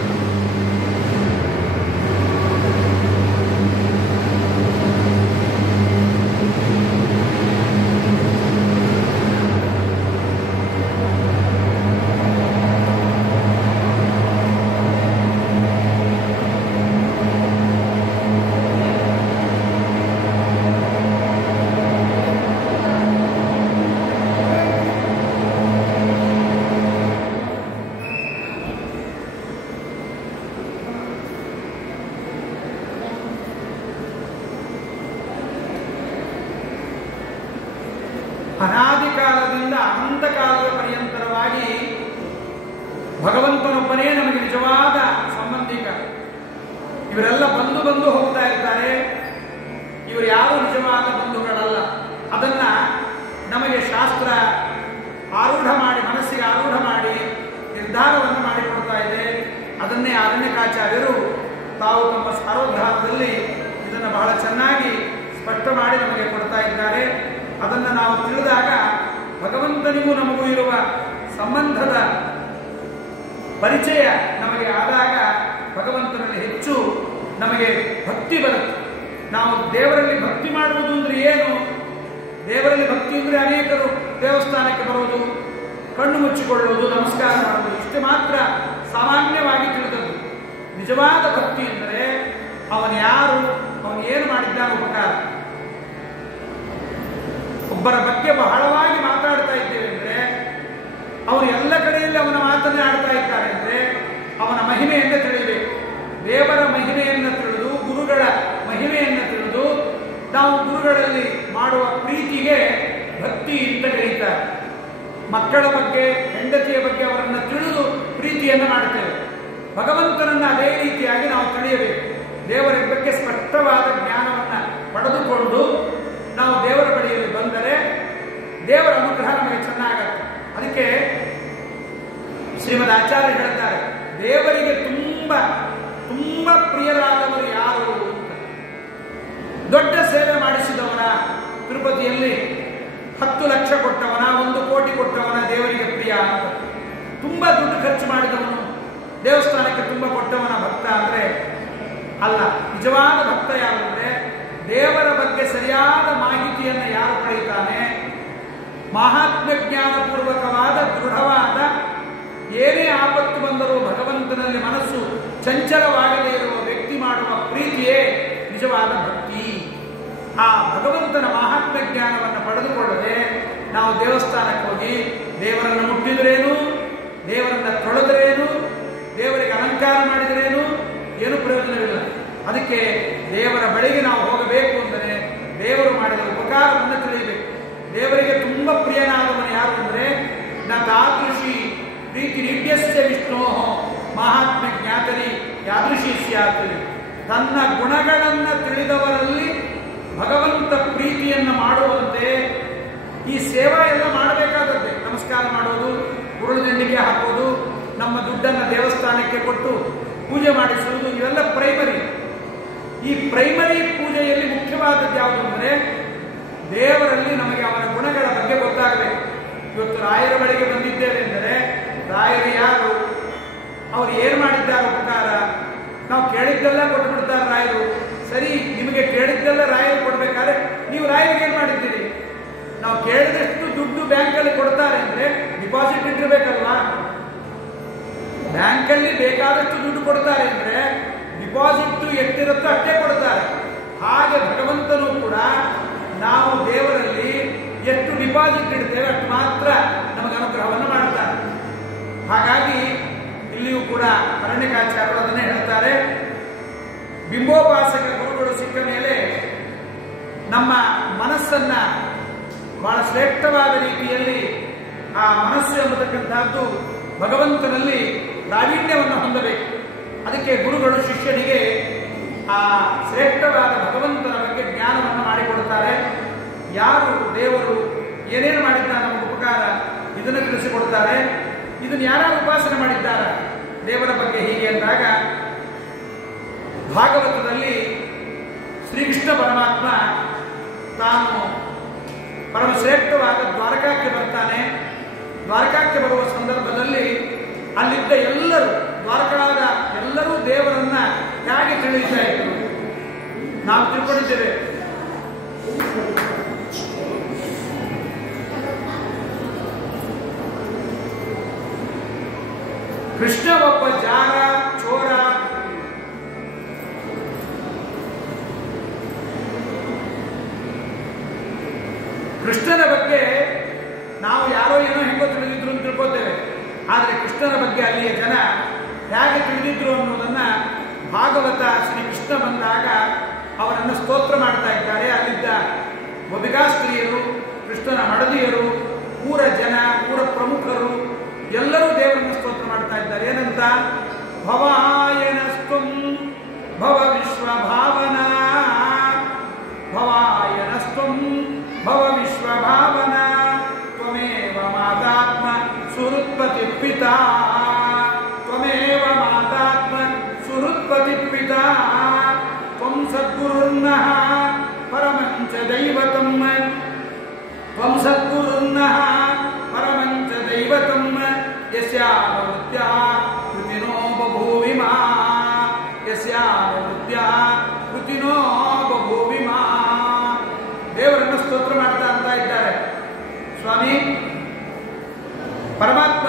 ಅನಾದಿ ಕಾಲದಿಂದ ಅನಂತ ಕಾಲದ ಪರ್ಯಂತರವಾಗಿ ಭಗವಂತನೊಬ್ಬನೇ ನಮಗೆ ನಿಜವಾದ ಸಂಬಂಧಿಕ. ಇವರೆಲ್ಲ ಬಂದು ಹೋಗ್ತಾ ಇರ್ತಾರೆ. ಇವರು ಯಾರು ನಿಜವಾದ ಬಂಧುಗಳಲ್ಲ. ಅದನ್ನ ನಮಗೆ ಶಾಸ್ತ್ರ ಆರೂಢ ಮಾಡಿ, ಮನಸ್ಸಿಗೆ ಆರೂಢ ಮಾಡಿ ನಿರ್ಧಾರವನ್ನು ಮಾಡಿಕೊಡ್ತಾ ಇದೆ. ಅದನ್ನೇ ಅರಣ್ಯಕಾಚಾರ್ಯರು ತಾವು ತಮ್ಮ ಸಾರೋದ್ಧಾರದಲ್ಲಿ ಇದನ್ನು ಬಹಳ ಚೆನ್ನಾಗಿ ಸ್ಪಷ್ಟ ಮಾಡಿ ನಮಗೆ ಕೊಡ್ತಾ ಇದ್ದಾರೆ. ಅದನ್ನು ನಾವು ತಿಳಿದಾಗ ಭಗವಂತನಿಗೂ ನಮಗೂ ಇರುವ ಸಂಬಂಧದ ಪರಿಚಯ ನಮಗೆ ಆದಾಗ ಭಗವಂತನಲ್ಲಿ ಹೆಚ್ಚು ನಮಗೆ ಭಕ್ತಿ ಬರುತ್ತೆ. ನಾವು ದೇವರಲ್ಲಿ ಭಕ್ತಿ ಮಾಡುವುದು ಅಂದ್ರೆ ಏನು? ದೇವರಲ್ಲಿ ಭಕ್ತಿ ಅಂದ್ರೆ ಅನೇಕರು ದೇವಸ್ಥಾನಕ್ಕೆ ಬರುವುದು, ಕಣ್ಣು ಮುಚ್ಚಿಕೊಳ್ಳುವುದು, ನಮಸ್ಕಾರ ಮಾಡುವುದು, ಇಷ್ಟು ಮಾತ್ರ ಸಾಮಾನ್ಯವಾಗಿ ತಿಳಿದದ್ದು. ನಿಜವಾದ ಭಕ್ತಿ ಎಂದರೆ ಅವನು ಯಾರು, ಅವನು ಏನು ಮಾಡಿದ್ದಾನೆ ಉಪಕಾರ. ಒಬ್ಬರ ಬಗ್ಗೆ ಬಹಳವಾಗಿ ಮಾತಾಡ್ತಾ ಇದ್ದೇವೆ ಅಂದ್ರೆ ಅವನು ಎಲ್ಲ ಕಡೆಯಲ್ಲಿ ಅವನ ಮಾತನ್ನೇ ಆಡ್ತಾ ಇದ್ದಾರೆ ಅಂದ್ರೆ ಅವನ ಮಹಿಮೆಯನ್ನು ತಿಳಿಯಬೇಕು. ದೇವರ ಮಹಿಮೆಯನ್ನು ತಿಳಿದು, ಗುರುಗಳ ಮಹಿಮೆಯನ್ನು ತಿಳಿದು ನಾವು ಗುರುಗಳಲ್ಲಿ ಮಾಡುವ ಪ್ರೀತಿಗೆ ಭಕ್ತಿ ಅಂತ ಕರೀತಾರೆ. ಮಕ್ಕಳ ಬಗ್ಗೆ, ಹೆಂಡತಿಯ ಬಗ್ಗೆ ಅವರನ್ನು ತಿಳಿದು ಪ್ರೀತಿಯನ್ನು ಮಾಡುತ್ತೇವೆ. ಭಗವಂತನನ್ನು ಅದೇ ರೀತಿಯಾಗಿ ನಾವು ತಿಳಿಯಬೇಕು. ದೇವರ ಬಗ್ಗೆ ಸ್ಪಷ್ಟವಾದ ಜ್ಞಾನವನ್ನು ಪಡೆದುಕೊಂಡು ನಾವು ದೇವರ ಬಳಿಯಲ್ಲಿ ಬಂದರೆ ದೇವರ ಅನುಗ್ರಹ ನಮಗೆ ಚೆನ್ನಾಗತ್ತೆ. ಅದಕ್ಕೆ ಶ್ರೀಮದ್ ಆಚಾರ್ಯ ಹೇಳ್ತಾರೆ, ದೇವರಿಗೆ ತುಂಬಾ ತುಂಬಾ ಪ್ರಿಯರಾದವರು ಯಾರು ಅಂತ. ದೊಡ್ಡ ಸೇವೆ ಮಾಡಿಸಿದವನ, ತಿರುಪತಿಯಲ್ಲಿ 10 ಲಕ್ಷ ಕೊಟ್ಟವನ, 1 ಕೋಟಿ ಕೊಟ್ಟವನ ದೇವರಿಗೆ ಪ್ರಿಯ ಅಂತ. ತುಂಬಾ ದುಡ್ಡು ಖರ್ಚು ಮಾಡಿದವನು, ದೇವಸ್ಥಾನಕ್ಕೆ ತುಂಬಾ ಕೊಟ್ಟವನ ಭಕ್ತ ಅಂದ್ರೆ ಅಲ್ಲ. ನಿಜವಾದ ಭಕ್ತ ಯಾರು ಅಂದ್ರೆ ದೇವರ ಬಗ್ಗೆ ಸರಿಯಾದ ಮಾಹಿತಿಯನ್ನು ಯಾರು ಪಡೆಯುತ್ತಾನೆ, ಮಹಾತ್ಮ್ಯ ಜ್ಞಾನಪೂರ್ವಕವಾದ ದೃಢವಾದ, ಏನೇ ಆಪತ್ತು ಬಂದರೂ ಭಗವಂತನಲ್ಲಿ ಮನಸ್ಸು ಚಂಚಲವಾಗದೇ ಇರುವ ವ್ಯಕ್ತಿ ಮಾಡುವ ಪ್ರೀತಿಯೇ ನಿಜವಾದ ಭಕ್ತಿ. ಆ ಭಗವಂತನ ಮಹಾತ್ಮ್ಯ ಜ್ಞಾನವನ್ನು ಪಡೆದುಕೊಳ್ಳದೆ ನಾವು ದೇವಸ್ಥಾನಕ್ಕೆ ಹೋಗಿ ದೇವರನ್ನು ಮುಟ್ಟಿದ್ರೇನು, ದೇವರನ್ನ ತೊಳೆದ್ರೇನು, ದೇವರಿಗೆ ಅಲಂಕಾರ ಮಾಡಿದ್ರೇನು ಏನು ಪ್ರಯೋಜನವಿಲ್ಲ. ಅದಕ್ಕೆ ದೇವರ ಬಳಿಗೆ ನಾವು ಹೋಗಬೇಕು ಅಂದರೆ ದೇವರು ಮಾಡಿದ ಉಪಕಾರವನ್ನು ತಿಳಿಯಬೇಕು. ದೇವರಿಗೆ ತುಂಬ ಪ್ರಿಯನಾದವನು ಯಾರು ಅಂದರೆ ನ ತಾದೃಶಿ ಪ್ರೀತಿ ನಿಡ್ಯಸ್ಯ ವಿಷ್ಣೋ ಮಹಾತ್ಮ ಜ್ಞಾತರಿ ಯಾದೃಶಿ ಸ್ಯಾತ್. ತನ್ನ ಗುಣಗಳನ್ನು ತಿಳಿದವರಲ್ಲಿ ಭಗವಂತ ಪ್ರೀತಿಯನ್ನು ಮಾಡುವಂತೆ ಈ ಸೇವಾ ಎಲ್ಲ ಮಾಡಬೇಕಾದದ್ದೇ. ನಮಸ್ಕಾರ ಮಾಡೋದು, ಉರುಳುದಂಡಿಗೆ ಹಾಕೋದು, ನಮ್ಮ ದುಡ್ಡನ್ನು ದೇವಸ್ಥಾನಕ್ಕೆ ಕೊಟ್ಟು ಪೂಜೆ ಮಾಡಿಸುವುದು, ಇವೆಲ್ಲ ಪ್ರೈಮರಿ. ಈ ಪ್ರೈಮರಿ ಪೂಜೆಯಲ್ಲಿ ಮುಖ್ಯವಾದದ್ದು ಯಾವುದು ಅಂದರೆ ದೇವರಲ್ಲಿ ನಮಗೆ ಅವನ ಗುಣಗಳ ಬಗ್ಗೆ ಗೊತ್ತಾಗಬೇಕು. ಇವತ್ತು ರಾಯರ ಬಳಿಗೆ ಬಂದಿದ್ದೇವೆ ಎಂದರೆ ರಾಯರು ಯಾರು, ಅವರು ಏನು ಮಾಡಿದ್ದಾರೆ ಉಪಕಾರ, ನಾವು ಕೇಳಿದ್ದೆಲ್ಲ ಕೊಟ್ಟು ಬಿಡ್ತಾರೆ ರಾಯರು. ಸರಿ, ನಿಮಗೆ ಕೇಳಿದ್ದೆಲ್ಲ ರಾಯರು ಕೊಡ್ಬೇಕಾದ್ರೆ ನೀವು ರಾಯರಿಗೆ ಏನು ಮಾಡಿದ್ದೀರಿ? ನಾವು ಕೇಳಿದಷ್ಟು ದುಡ್ಡು ಬ್ಯಾಂಕಲ್ಲಿ ಕೊಡ್ತಾರೆ ಅಂದ್ರೆ ಡಿಪಾಸಿಟ್ ಇಟ್ಟಿರ್ಬೇಕಲ್ವಾ? ಬ್ಯಾಂಕಲ್ಲಿ ಬೇಕಾದಷ್ಟು ದುಡ್ಡು ಕೊಡ್ತಾರೆ ಅಂದ್ರೆ ಡಿಪಾಸಿಟ್ ಎಷ್ಟಿರುತ್ತೋ ಅಷ್ಟೇ ಕೊಡ್ತಾರೆ. ಹಾಗೆ ಭಗವಂತನು ಕೂಡ ನಾವು ದೇವರಲ್ಲಿ ಎಷ್ಟು ಡಿಪಾಸಿಟ್ ಇಡ್ತೇವೆ ಅಷ್ಟು ಮಾತ್ರ ನಮಗೆ ಅನುಗ್ರಹವನ್ನು ಮಾಡ್ತಾನೆ. ಹಾಗಾಗಿ ಇಲ್ಲಿಯೂ ಕೂಡ ಅರಣ್ಯಕಾಚಾರ್ಯರು ಅದನ್ನೇ ಹೇಳ್ತಾರೆ. ಬಿಂಬೋಪಾಸಕ ಗುರುಗಳು ಸಿಕ್ಕ ಮೇಲೆ ನಮ್ಮ ಮನಸ್ಸನ್ನ ಬಹಳ ಶ್ರೇಷ್ಠವಾದ ರೀತಿಯಲ್ಲಿ ಆ ಮನಸ್ಸು ಎಂಬತಕ್ಕಂಥದ್ದು ಭಗವಂತನಲ್ಲಿ ಪ್ರಾವೀಣ್ಯವನ್ನು ಹೊಂದಬೇಕು. ಅದಕ್ಕೆ ಗುರುಗಳು ಶಿಷ್ಯನಿಗೆ ಆ ಶ್ರೇಷ್ಠವಾದ ಭಗವಂತನ ಬಗ್ಗೆ ಜ್ಞಾನವನ್ನು ಮಾಡಿಕೊಡುತ್ತಾರೆ. ಯಾರು ದೇವರು ಏನೇನು ಮಾಡಿದ್ದಾನೆ ನಮಗೆ ಉಪಕಾರ ಇದನ್ನು ತಿಳಿಸಿಕೊಡ್ತಾರೆ. ಇದನ್ನು ಯಾರು ಉಪಾಸನೆ ಮಾಡಿದ್ದಾರೆ ದೇವರ ಬಗ್ಗೆ ಹೀಗೆ ಅಂದಾಗ ಭಾಗವತದಲ್ಲಿ ಶ್ರೀಕೃಷ್ಣ ಪರಮಾತ್ಮ ತಾನು ಪರಮಶ್ರೇಷ್ಠವಾದ ದ್ವಾರಕಾಕ್ಕೆ ಬರ್ತಾನೆ. ದ್ವಾರಕಾಕ್ಕೆ ಬರುವ ಸಂದರ್ಭದಲ್ಲಿ ಅಲ್ಲಿದ್ದ ಎಲ್ಲರೂ, ದ್ವಾರಕಾದ ಎಲ್ಲರೂ ದೇವರನ್ನ ಹೇಗೆ ತಿಳಿಯುತ್ತಾ ಇದ್ರು ನಾವು ತಿಳ್ಕೊಂಡಿದ್ದೇವೆ. ಕೃಷ್ಣ ಒಬ್ಬ ಜಾರ, ಚೋರ, ಕೃಷ್ಣನ ಬಗ್ಗೆ ನಾವು ಯಾರೋ ಏನೋ ಹೆಂಗೋ ತಿಳಿದಿದ್ರು ಅಂತ ತಿಳ್ಕೊತೇವೆ. ಆದರೆ ಕೃಷ್ಣನ ಬಗ್ಗೆ ಅಲ್ಲಿಯ ಜನ ಹೇಗೆ ತಿಳಿದಿದ್ರು ಅನ್ನೋದನ್ನ ಭಾಗವತ ಶ್ರೀ ಕೃಷ್ಣ ಬಂದಾಗ ಅವರನ್ನು ಸ್ತೋತ್ರ ಮಾಡ್ತಾ ಇದ್ದಾರೆ. ಅಲ್ಲಿದ್ದ ಗೋಪಿಕಾ ಸ್ತ್ರೀಯರು, ಕೃಷ್ಣನ ಮಡದಿಯರು, ಊರ ಜನ, ಊರ ಪ್ರಮುಖರು ಎಲ್ಲರೂ ದೇವರನ್ನು ಸ್ತೋತ್ರ ಮಾಡ್ತಾ ಇದ್ದಾರೆ. ಏನಂತ? ಭವಾಯನಸ್ತುಂ ಭವ ವಿಶ್ವ ಭಾವನಾ ಭವ ವಿಶ್ವಭಾವನ ತ್ವಮೇವ ಮಾತಾತ್ಮ ಸುಹೃತ್ಪತಿ ಪಿತಾ ತ್ವಮೇವ ಮಾತಾತ್ಮ ಸುಹೃತ್ಪತಿ ಪಿತಾ ತ್ವಂ ಸದ್ಗುರುನ್ನಃ ಪರಮಂಚ ದೈವತಂ ತ್ವಂ ಸದ್ಗುರುನ್ನಃ ಪರಮಂಚ ದೈವತಂ ಯಸ್ಯಾವೃತ್ಯಃ ಕೃತಿನೋ ಬಭೂವಿಮಾ ಯಸ್ಯಾವೃತ್ಯಃ ಕೃತಿನೋ ಬಭೂವಿಮಾ. ದೇವರನ್ನು ಸ್ತೋತ್ರ ಮಾಡ್ತಾ ಅಂತ ಇದ್ದಾರೆ. ಸ್ವಾಮಿ ಪರಮಾತ್ಮ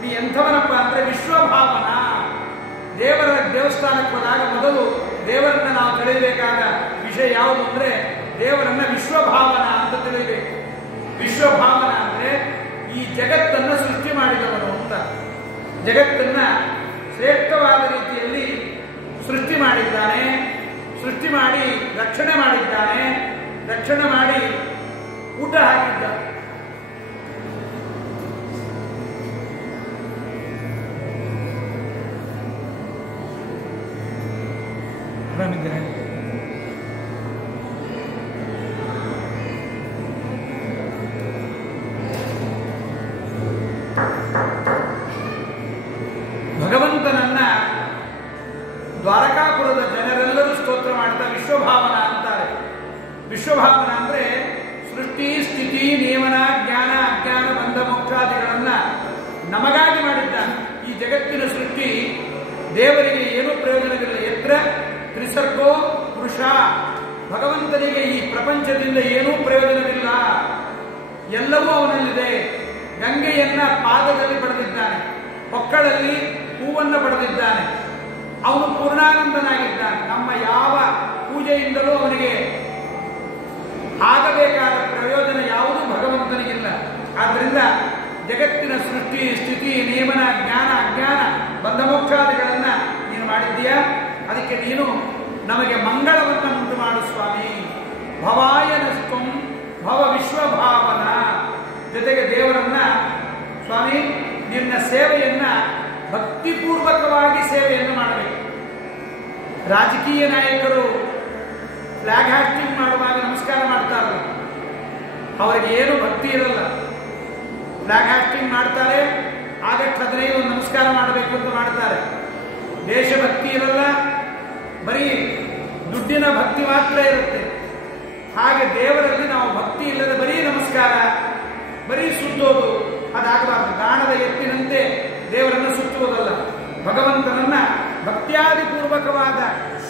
ನೀ ಎಂಥವನಪ್ಪ ಅಂದ್ರೆ ವಿಶ್ವಭಾವನ. ದೇವರ ದೇವಸ್ಥಾನಕ್ಕೆ ಹೋದಾಗ ಮೊದಲು ದೇವರನ್ನ ನಾವು ತಿಳಿಯಬೇಕಾದ ವಿಷಯ ಯಾವುದು ಅಂದ್ರೆ ದೇವರನ್ನ ವಿಶ್ವಭಾವನ ಅಂತ ತಿಳಿಯಬೇಕು. ವಿಶ್ವಭಾವನ ಅಂದ್ರೆ ಈ ಜಗತ್ತನ್ನು ಸೃಷ್ಟಿ ಮಾಡಿದವನು ಅಂತ. ಜಗತ್ತನ್ನ ಶ್ರೇಷ್ಠವಾದ ರೀತಿಯಲ್ಲಿ ಸೃಷ್ಟಿ ಮಾಡಿದ್ದಾನೆ. ಸೃಷ್ಟಿ ಮಾಡಿ ರಕ್ಷಣೆ ಮಾಡಿದ್ದಾನೆ. ರಕ್ಷಣೆ ಮಾಡಿ ಊಟ ಹಾಕಿದ್ದಾನೆ. ಭಗವಂತನನ್ನ ದ್ವಾರಕಾಪುರದ ಜನರೆಲ್ಲರೂ ಸ್ತೋತ್ರ ಮಾಡ್ತಾ ವಿಶ್ವಭಾವನ ಅಂತಾರೆ. ವಿಶ್ವಭಾವನ ಅಂದ್ರೆ ಸೃಷ್ಟಿ ಸ್ಥಿತಿ ನಿಯಮನ ಜ್ಞಾನ ಅಜ್ಞಾನ ಬಂಧ ಮೋಕ್ಷಾದಿಗಳನ್ನ ನಮಗಾಗಿ ಮಾಡಿದ್ದಾನೆ. ಈ ಜಗತ್ತಿನ ಸೃಷ್ಟಿ ದೇವರಿಗೆ ಏನೂ ಪ್ರಯೋಜನವಿಲ್ಲ. ಯತ್ರ ತ್ರಿಸರ್ಗೋ ಪುರುಷ, ಭಗವಂತನಿಗೆ ಈ ಪ್ರಪಂಚದಿಂದ ಏನೂ ಪ್ರಯೋಜನವಿಲ್ಲ. ಎಲ್ಲವೂ ಅವನಲ್ಲಿದೆ. ಗಂಗೆಯನ್ನ ಪಾದದಲ್ಲಿ ಪಡೆದಿದ್ದಾನೆ, ಹೊಕ್ಕಳಲ್ಲಿ ಹೂವನ್ನು ಪಡೆದಿದ್ದಾನೆ. ಅವನು ಪೂರ್ಣಾನಂದನಾಗಿದ್ದಾನೆ. ನಮ್ಮ ಯಾವ ಪೂಜೆಯಿಂದಲೂ ಅವನಿಗೆ ಆಗಬೇಕಾದ ಪ್ರಯೋಜನ ಯಾವುದೂ ಭಗವಂತನಿಗಿಲ್ಲ. ಆದ್ದರಿಂದ ಜಗತ್ತಿನ ಸೃಷ್ಟಿ ಸ್ಥಿತಿ ನಿಯಮನ ಜ್ಞಾನ ಅಜ್ಞಾನ ಬಂಧ ಮೋಕ್ಷಾದಿಗಳನ್ನ ನೀನು ಮಾಡಿದ್ದೀಯಾ. ಅದಕ್ಕೆ ನೀನು ನಮಗೆ ಮಂಗಳವನ್ನು ಉಂಟು ಮಾಡು ಸ್ವಾಮಿ. ಭವಾಯ ನಸ್ತಂ ಭವ ವಿಶ್ವಭಾವನ. ಜೊತೆಗೆ ದೇವರನ್ನ ಸ್ವಾಮಿ ನಿನ್ನ ಸೇವೆಯನ್ನ ಭಕ್ತಿಪೂರ್ವಕವಾಗಿ ಸೇವೆಯನ್ನು ಮಾಡಬೇಕು. ರಾಜಕೀಯ ನಾಯಕರು ಫ್ಲಾಗ್ ಹಾಸ್ಟಿಂಗ್ ಮಾಡುವಾಗ ನಮಸ್ಕಾರ ಮಾಡ್ತಾರಲ್ಲ, ಅವರಿಗೆ ಏನು ಭಕ್ತಿ ಇರಲ್ಲ. ಫ್ಲಾಗ್ ಹಾಸ್ಟಿಂಗ್ ಮಾಡ್ತಾರೆ, ಆಗಸ್ಟ್ 15 ನಮಸ್ಕಾರ ಮಾಡಬೇಕು ಅಂತ ಮಾಡ್ತಾರೆ. ದೇಶಭಕ್ತಿ ಇರಲ್ಲ, ಬರೀ ದುಡ್ಡಿನ ಭಕ್ತಿ ಮಾತ್ರ ಇರುತ್ತೆ. ಹಾಗೆ ದೇವರಲ್ಲಿ ನಾವು ಭಕ್ತಿ ಇಲ್ಲದೆ ಬರೀ ನಮಸ್ಕಾರ, ಬರೀ ಸುತ್ತೋದು ಅದಾಗಬಾರದು. ಗಾಣದ ಎತ್ತಿನಂತೆ ದೇವರನ್ನು ಸುತ್ತುವುದಲ್ಲ. ಭಗವಂತನನ್ನ ಭಕ್ತಿಯಾದಿಪೂರ್ವಕವಾದ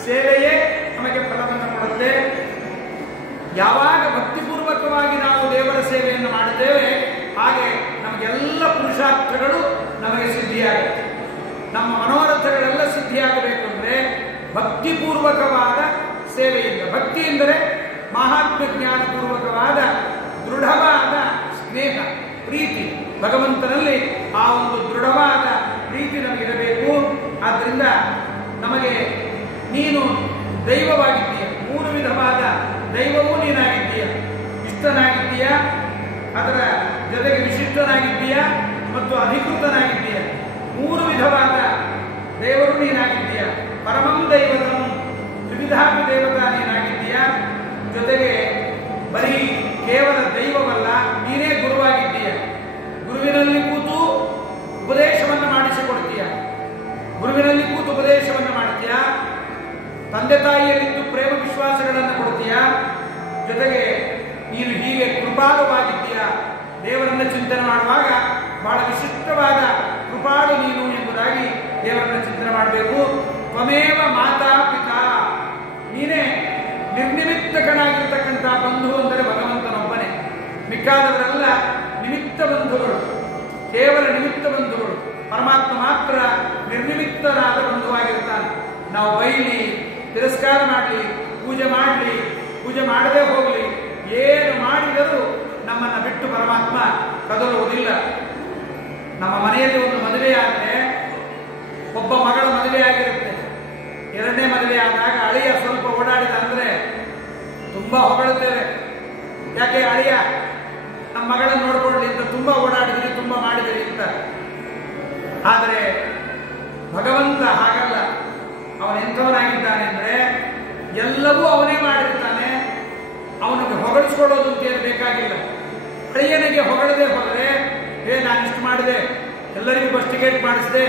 ಸೇವೆಯೇ ನಮಗೆ ಫಲವನ್ನು ಕೊಡುತ್ತೆ. ಯಾವಾಗ ಭಕ್ತಿಪೂರ್ವಕವಾಗಿ ನಾವು ದೇವರ ಸೇವೆಯನ್ನು ಮಾಡುತ್ತೇವೆ, ಹಾಗೆ ನಮಗೆಲ್ಲ ಪುರುಷಾರ್ಥಗಳು ನಮಗೆ ಸಿದ್ಧಿಯಾಗುತ್ತೆ. ನಮ್ಮ ಮನೋರಥಗಳೆಲ್ಲ ಸಿದ್ಧಿಯಾಗಬೇಕು ಅಂದರೆ ಭಕ್ತಿಪೂರ್ವಕವಾದ ಸೇವೆಯಿಂದ. ಭಕ್ತಿ ಎಂದರೆ ಮಹಾತ್ಮ ಜ್ಞಾನಪೂರ್ವಕವಾದ ದೃಢವಾದ ಸ್ನೇಹ ಪ್ರೀತಿ. ಭಗವಂತನಲ್ಲಿ ಆ ಒಂದು ದೃಢವಾದ ಪ್ರೀತಿ ನಮಗಿರಬೇಕು. ಆದ್ದರಿಂದ ನಮಗೆ ನೀನು ದೈವವಾಗಿದ್ದೀಯ. 3 ವಿಧವಾದ ದೈವವೂ ನೀನಾಗಿದ್ದೀಯ. ಇಷ್ಟನಾಗಿದ್ದೀಯ, ಅದರ ಜೊತೆಗೆ ವಿಶಿಷ್ಟನಾಗಿದ್ದೀಯ ಮತ್ತು ಅಧಿಕೃತನಾಗಿದ್ದೀಯ. 3 ವಿಧವಾದ ದೇವರು ನೀನಾಗಿದ್ದೀಯ. ಪರಮಂ ದೈವತಂ, ತ್ರಿವಿಧಾಪಿ ದೇವತಾ ನೀನಾಗಿದ್ದೀಯ. ಜೊತೆಗೆ ಬರೀ ಕೇವಲ ದೈವವಲ್ಲ, ನೀನೇ ಗುರುವಾಗಿದ್ದೀಯ. ಗುರುವಿನಲ್ಲಿ ಕೂತು ಉಪದೇಶವನ್ನು ಮಾಡಿಸಿಕೊಡ್ತೀಯ. ಗುರುವಿನಲ್ಲಿ ಕೂತು ಉಪದೇಶವನ್ನು ಮಾಡ್ತೀಯ. ತಂದೆ ತಾಯಿಯಲ್ಲಿದ್ದು ಪ್ರೇಮ ವಿಶ್ವಾಸಗಳನ್ನು ಕೊಡ್ತೀಯ. ಜೊತೆಗೆ ನೀನು ಹೀಗೆ ಕೃಪಾಳುವಾಗಿದ್ದೀಯ. ದೇವರನ್ನ ಚಿಂತನೆ ಮಾಡುವಾಗ ಬಹಳ ವಿಶಿಷ್ಟವಾದ ಕೃಪಾಳು ನೀನು ಎಂಬುದಾಗಿ ದೇವರನ್ನ ಚಿಂತನೆ ಮಾಡಬೇಕು. ತ್ವಮೇವ ಮಾತಾ ಪಿತಾ, ನೀನೇ ನಿರ್ನಿಮಿತ್ತಕನಾಗಿರ್ತಕ್ಕಂಥ ಬಂಧು ಅಂದರೆ ಭಗವಂತನೊಬ್ಬನೇ. ಮಿಕ್ಕಾದವರೆಲ್ಲ ನಿಮಿತ್ತ ಬಂಧುಗಳು, ಕೇವಲ ನಿಮಿತ್ತ ಬಂಧುಗಳು. ಪರಮಾತ್ಮ ಮಾತ್ರ ನಿರ್ನಿಮಿತ್ತನಾದ ಬಂಧುವಾಗಿರ್ತಾನೆ. ನಾವು ಬೈಲಿ, ತಿರಸ್ಕಾರ ಮಾಡಲಿ, ಪೂಜೆ ಮಾಡಲಿ, ಪೂಜೆ ಮಾಡದೇ ಹೋಗಲಿ, ಏನು ಮಾಡಿದರೂ ನಮ್ಮನ್ನು ಬಿಟ್ಟು ಪರಮಾತ್ಮ ಕದಲುವುದಿಲ್ಲ. ನಮ್ಮ ಮನೆಯಲ್ಲಿ ಒಂದು ಮದುವೆ ಆದರೆ ಒಬ್ಬ ಮಗಳ ಮದುವೆ ಆಗಿರುತ್ತೆ. 2ನೇ ಮದುವೆ ಆದಾಗ ಅಳಿಯ ಸ್ವಲ್ಪ ಓಡಾಡಿದ ಅಂದರೆ ತುಂಬಾ ಹೊಗಳುತ್ತೇವೆ. ಯಾಕೆ ಅಳಿಯ ನಮ್ಮ ಮಗಳನ್ನು ನೋಡ್ಕೊಳ್ಳಿ ಅಂತ ತುಂಬಾ ಓಡಾಡಿದ್ರಿ, ತುಂಬಾ ಮಾಡಿದಿರಿ ಅಂತ. ಆದರೆ ಭಗವಂತ ಹಾಗಲ್ಲ. ಅವನೆಂಥವನಾಗಿದ್ದಾನೆ ಅಂದರೆ ಎಲ್ಲವೂ ಅವನೇ ಮಾಡಿರ್ತಾನೆ. ಅವನಿಗೆ ಹೊಗಳಿಸ್ಕೊಳ್ಳೋದು ಅಂತ ಏನು ಬೇಕಾಗಿಲ್ಲ. ಅಳಿಯನಿಗೆ ಹೊಗಳದೆ ಹೋದರೆ, ನಾನು ಇಷ್ಟು ಮಾಡಿದೆ, ಎಲ್ಲರಿಗೂ ಬಸ್ ಟಿಕೆಟ್ ಮಾಡಿಸಿದೆ,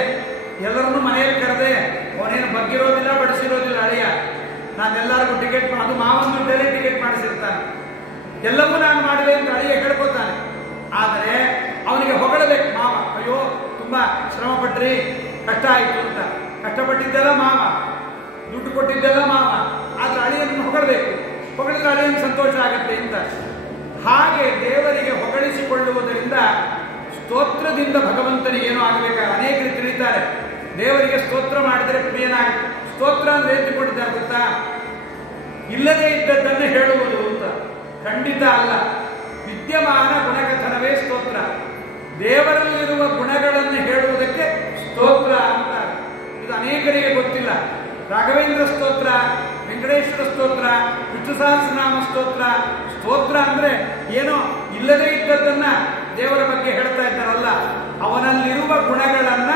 ಎಲ್ಲರನ್ನೂ ಮನೆಯಲ್ಲಿ ಕರೆದೆ, ಅವನೇನು ಬಗ್ಗಿರೋದಿಲ್ಲ ಬಡಿಸಿರೋದಿಲ್ಲ ಅಳಿಯ, ನಾನೆಲ್ಲರಿಗೂ ಟಿಕೆಟ್, ಅದು ಮಾವನ ದುಡ್ಡಲ್ಲೇ ಟಿಕೆಟ್ ಮಾಡಿಸಿರ್ತಾನೆ, ಎಲ್ಲವೂ ನಾನು ಮಾಡಿದೆ ಅಂತ ಅಳಿಯ ಹೇಳ್ಕೊತಾನೆ. ಆದರೆ ಅವನಿಗೆ ಹೊಗಳಬೇಕು ಮಾವ, ಅಯ್ಯೋ ತುಂಬಾ ಶ್ರಮ ಪಟ್ರಿ, ಕಷ್ಟ ಆಯಿತು ಅಂತ. ಕಷ್ಟಪಟ್ಟಿದ್ದೆಲ್ಲ ಮಾವ, ದುಡ್ಡು ಕೊಟ್ಟಿದ್ದೆಲ್ಲ ಮಾವ, ಆದ್ರೆ ಅಳಿಯನ್ನು ಹೊಗಳಬೇಕು, ಹೊಗಳಿದ್ರೆ ಅಳಿಯನ್ ಸಂತೋಷ ಆಗತ್ತೆ ಅಂತ. ಹಾಗೆ ದೇವರಿಗೆ ಹೊಗಳಿಸಿಕೊಳ್ಳುವುದರಿಂದ ಸ್ತೋತ್ರದಿಂದ ಭಗವಂತನಿಗೆ ಏನೂ ಆಗಬೇಕಾಗ ಅನೇಕರು ತಿಳಿತಾರೆ. ದೇವರಿಗೆ ಸ್ತೋತ್ರ ಮಾಡಿದರೆ ಪ್ರಿಯನಾಗುತ್ತೆ. ಸ್ತೋತ್ರ ಅಂದ್ರೆ ಎತ್ತಿಕೊಂಡಿದ್ದಾರೆ ಗೊತ್ತಾ? ಇಲ್ಲದೇ ಇದ್ದದ್ದನ್ನು ಹೇಳುವುದು ಅಂತ. ಖಂಡಿತ ಅಲ್ಲ. ವಿದ್ಯಮಾನ ಗುಣಕಥನವೇ ಸ್ತೋತ್ರ. ದೇವರಲ್ಲಿರುವ ಗುಣಗಳನ್ನು ಹೇಳುವುದಕ್ಕೆ ಸ್ತೋತ್ರ ಅಂತಾರೆ. ಇದು ಅನೇಕರಿಗೆ ಗೊತ್ತಿಲ್ಲ. ರಾಘವೇಂದ್ರ ಸ್ತೋತ್ರ, ವೆಂಕಟೇಶ್ವರ ಸ್ತೋತ್ರ, ವಿಷ್ಣು ಸಹಸ್ರನಾಮ ಸ್ತೋತ್ರ. ಸ್ತೋತ್ರ ಅಂದ್ರೆ ಏನೋ ಇಲ್ಲದೇ ಇದ್ದದ್ದನ್ನ ದೇವರ ಬಗ್ಗೆ ಹೇಳ್ತಾ ಇದ್ದಾರಲ್ಲ, ಅವನಲ್ಲಿರುವ ಗುಣಗಳನ್ನ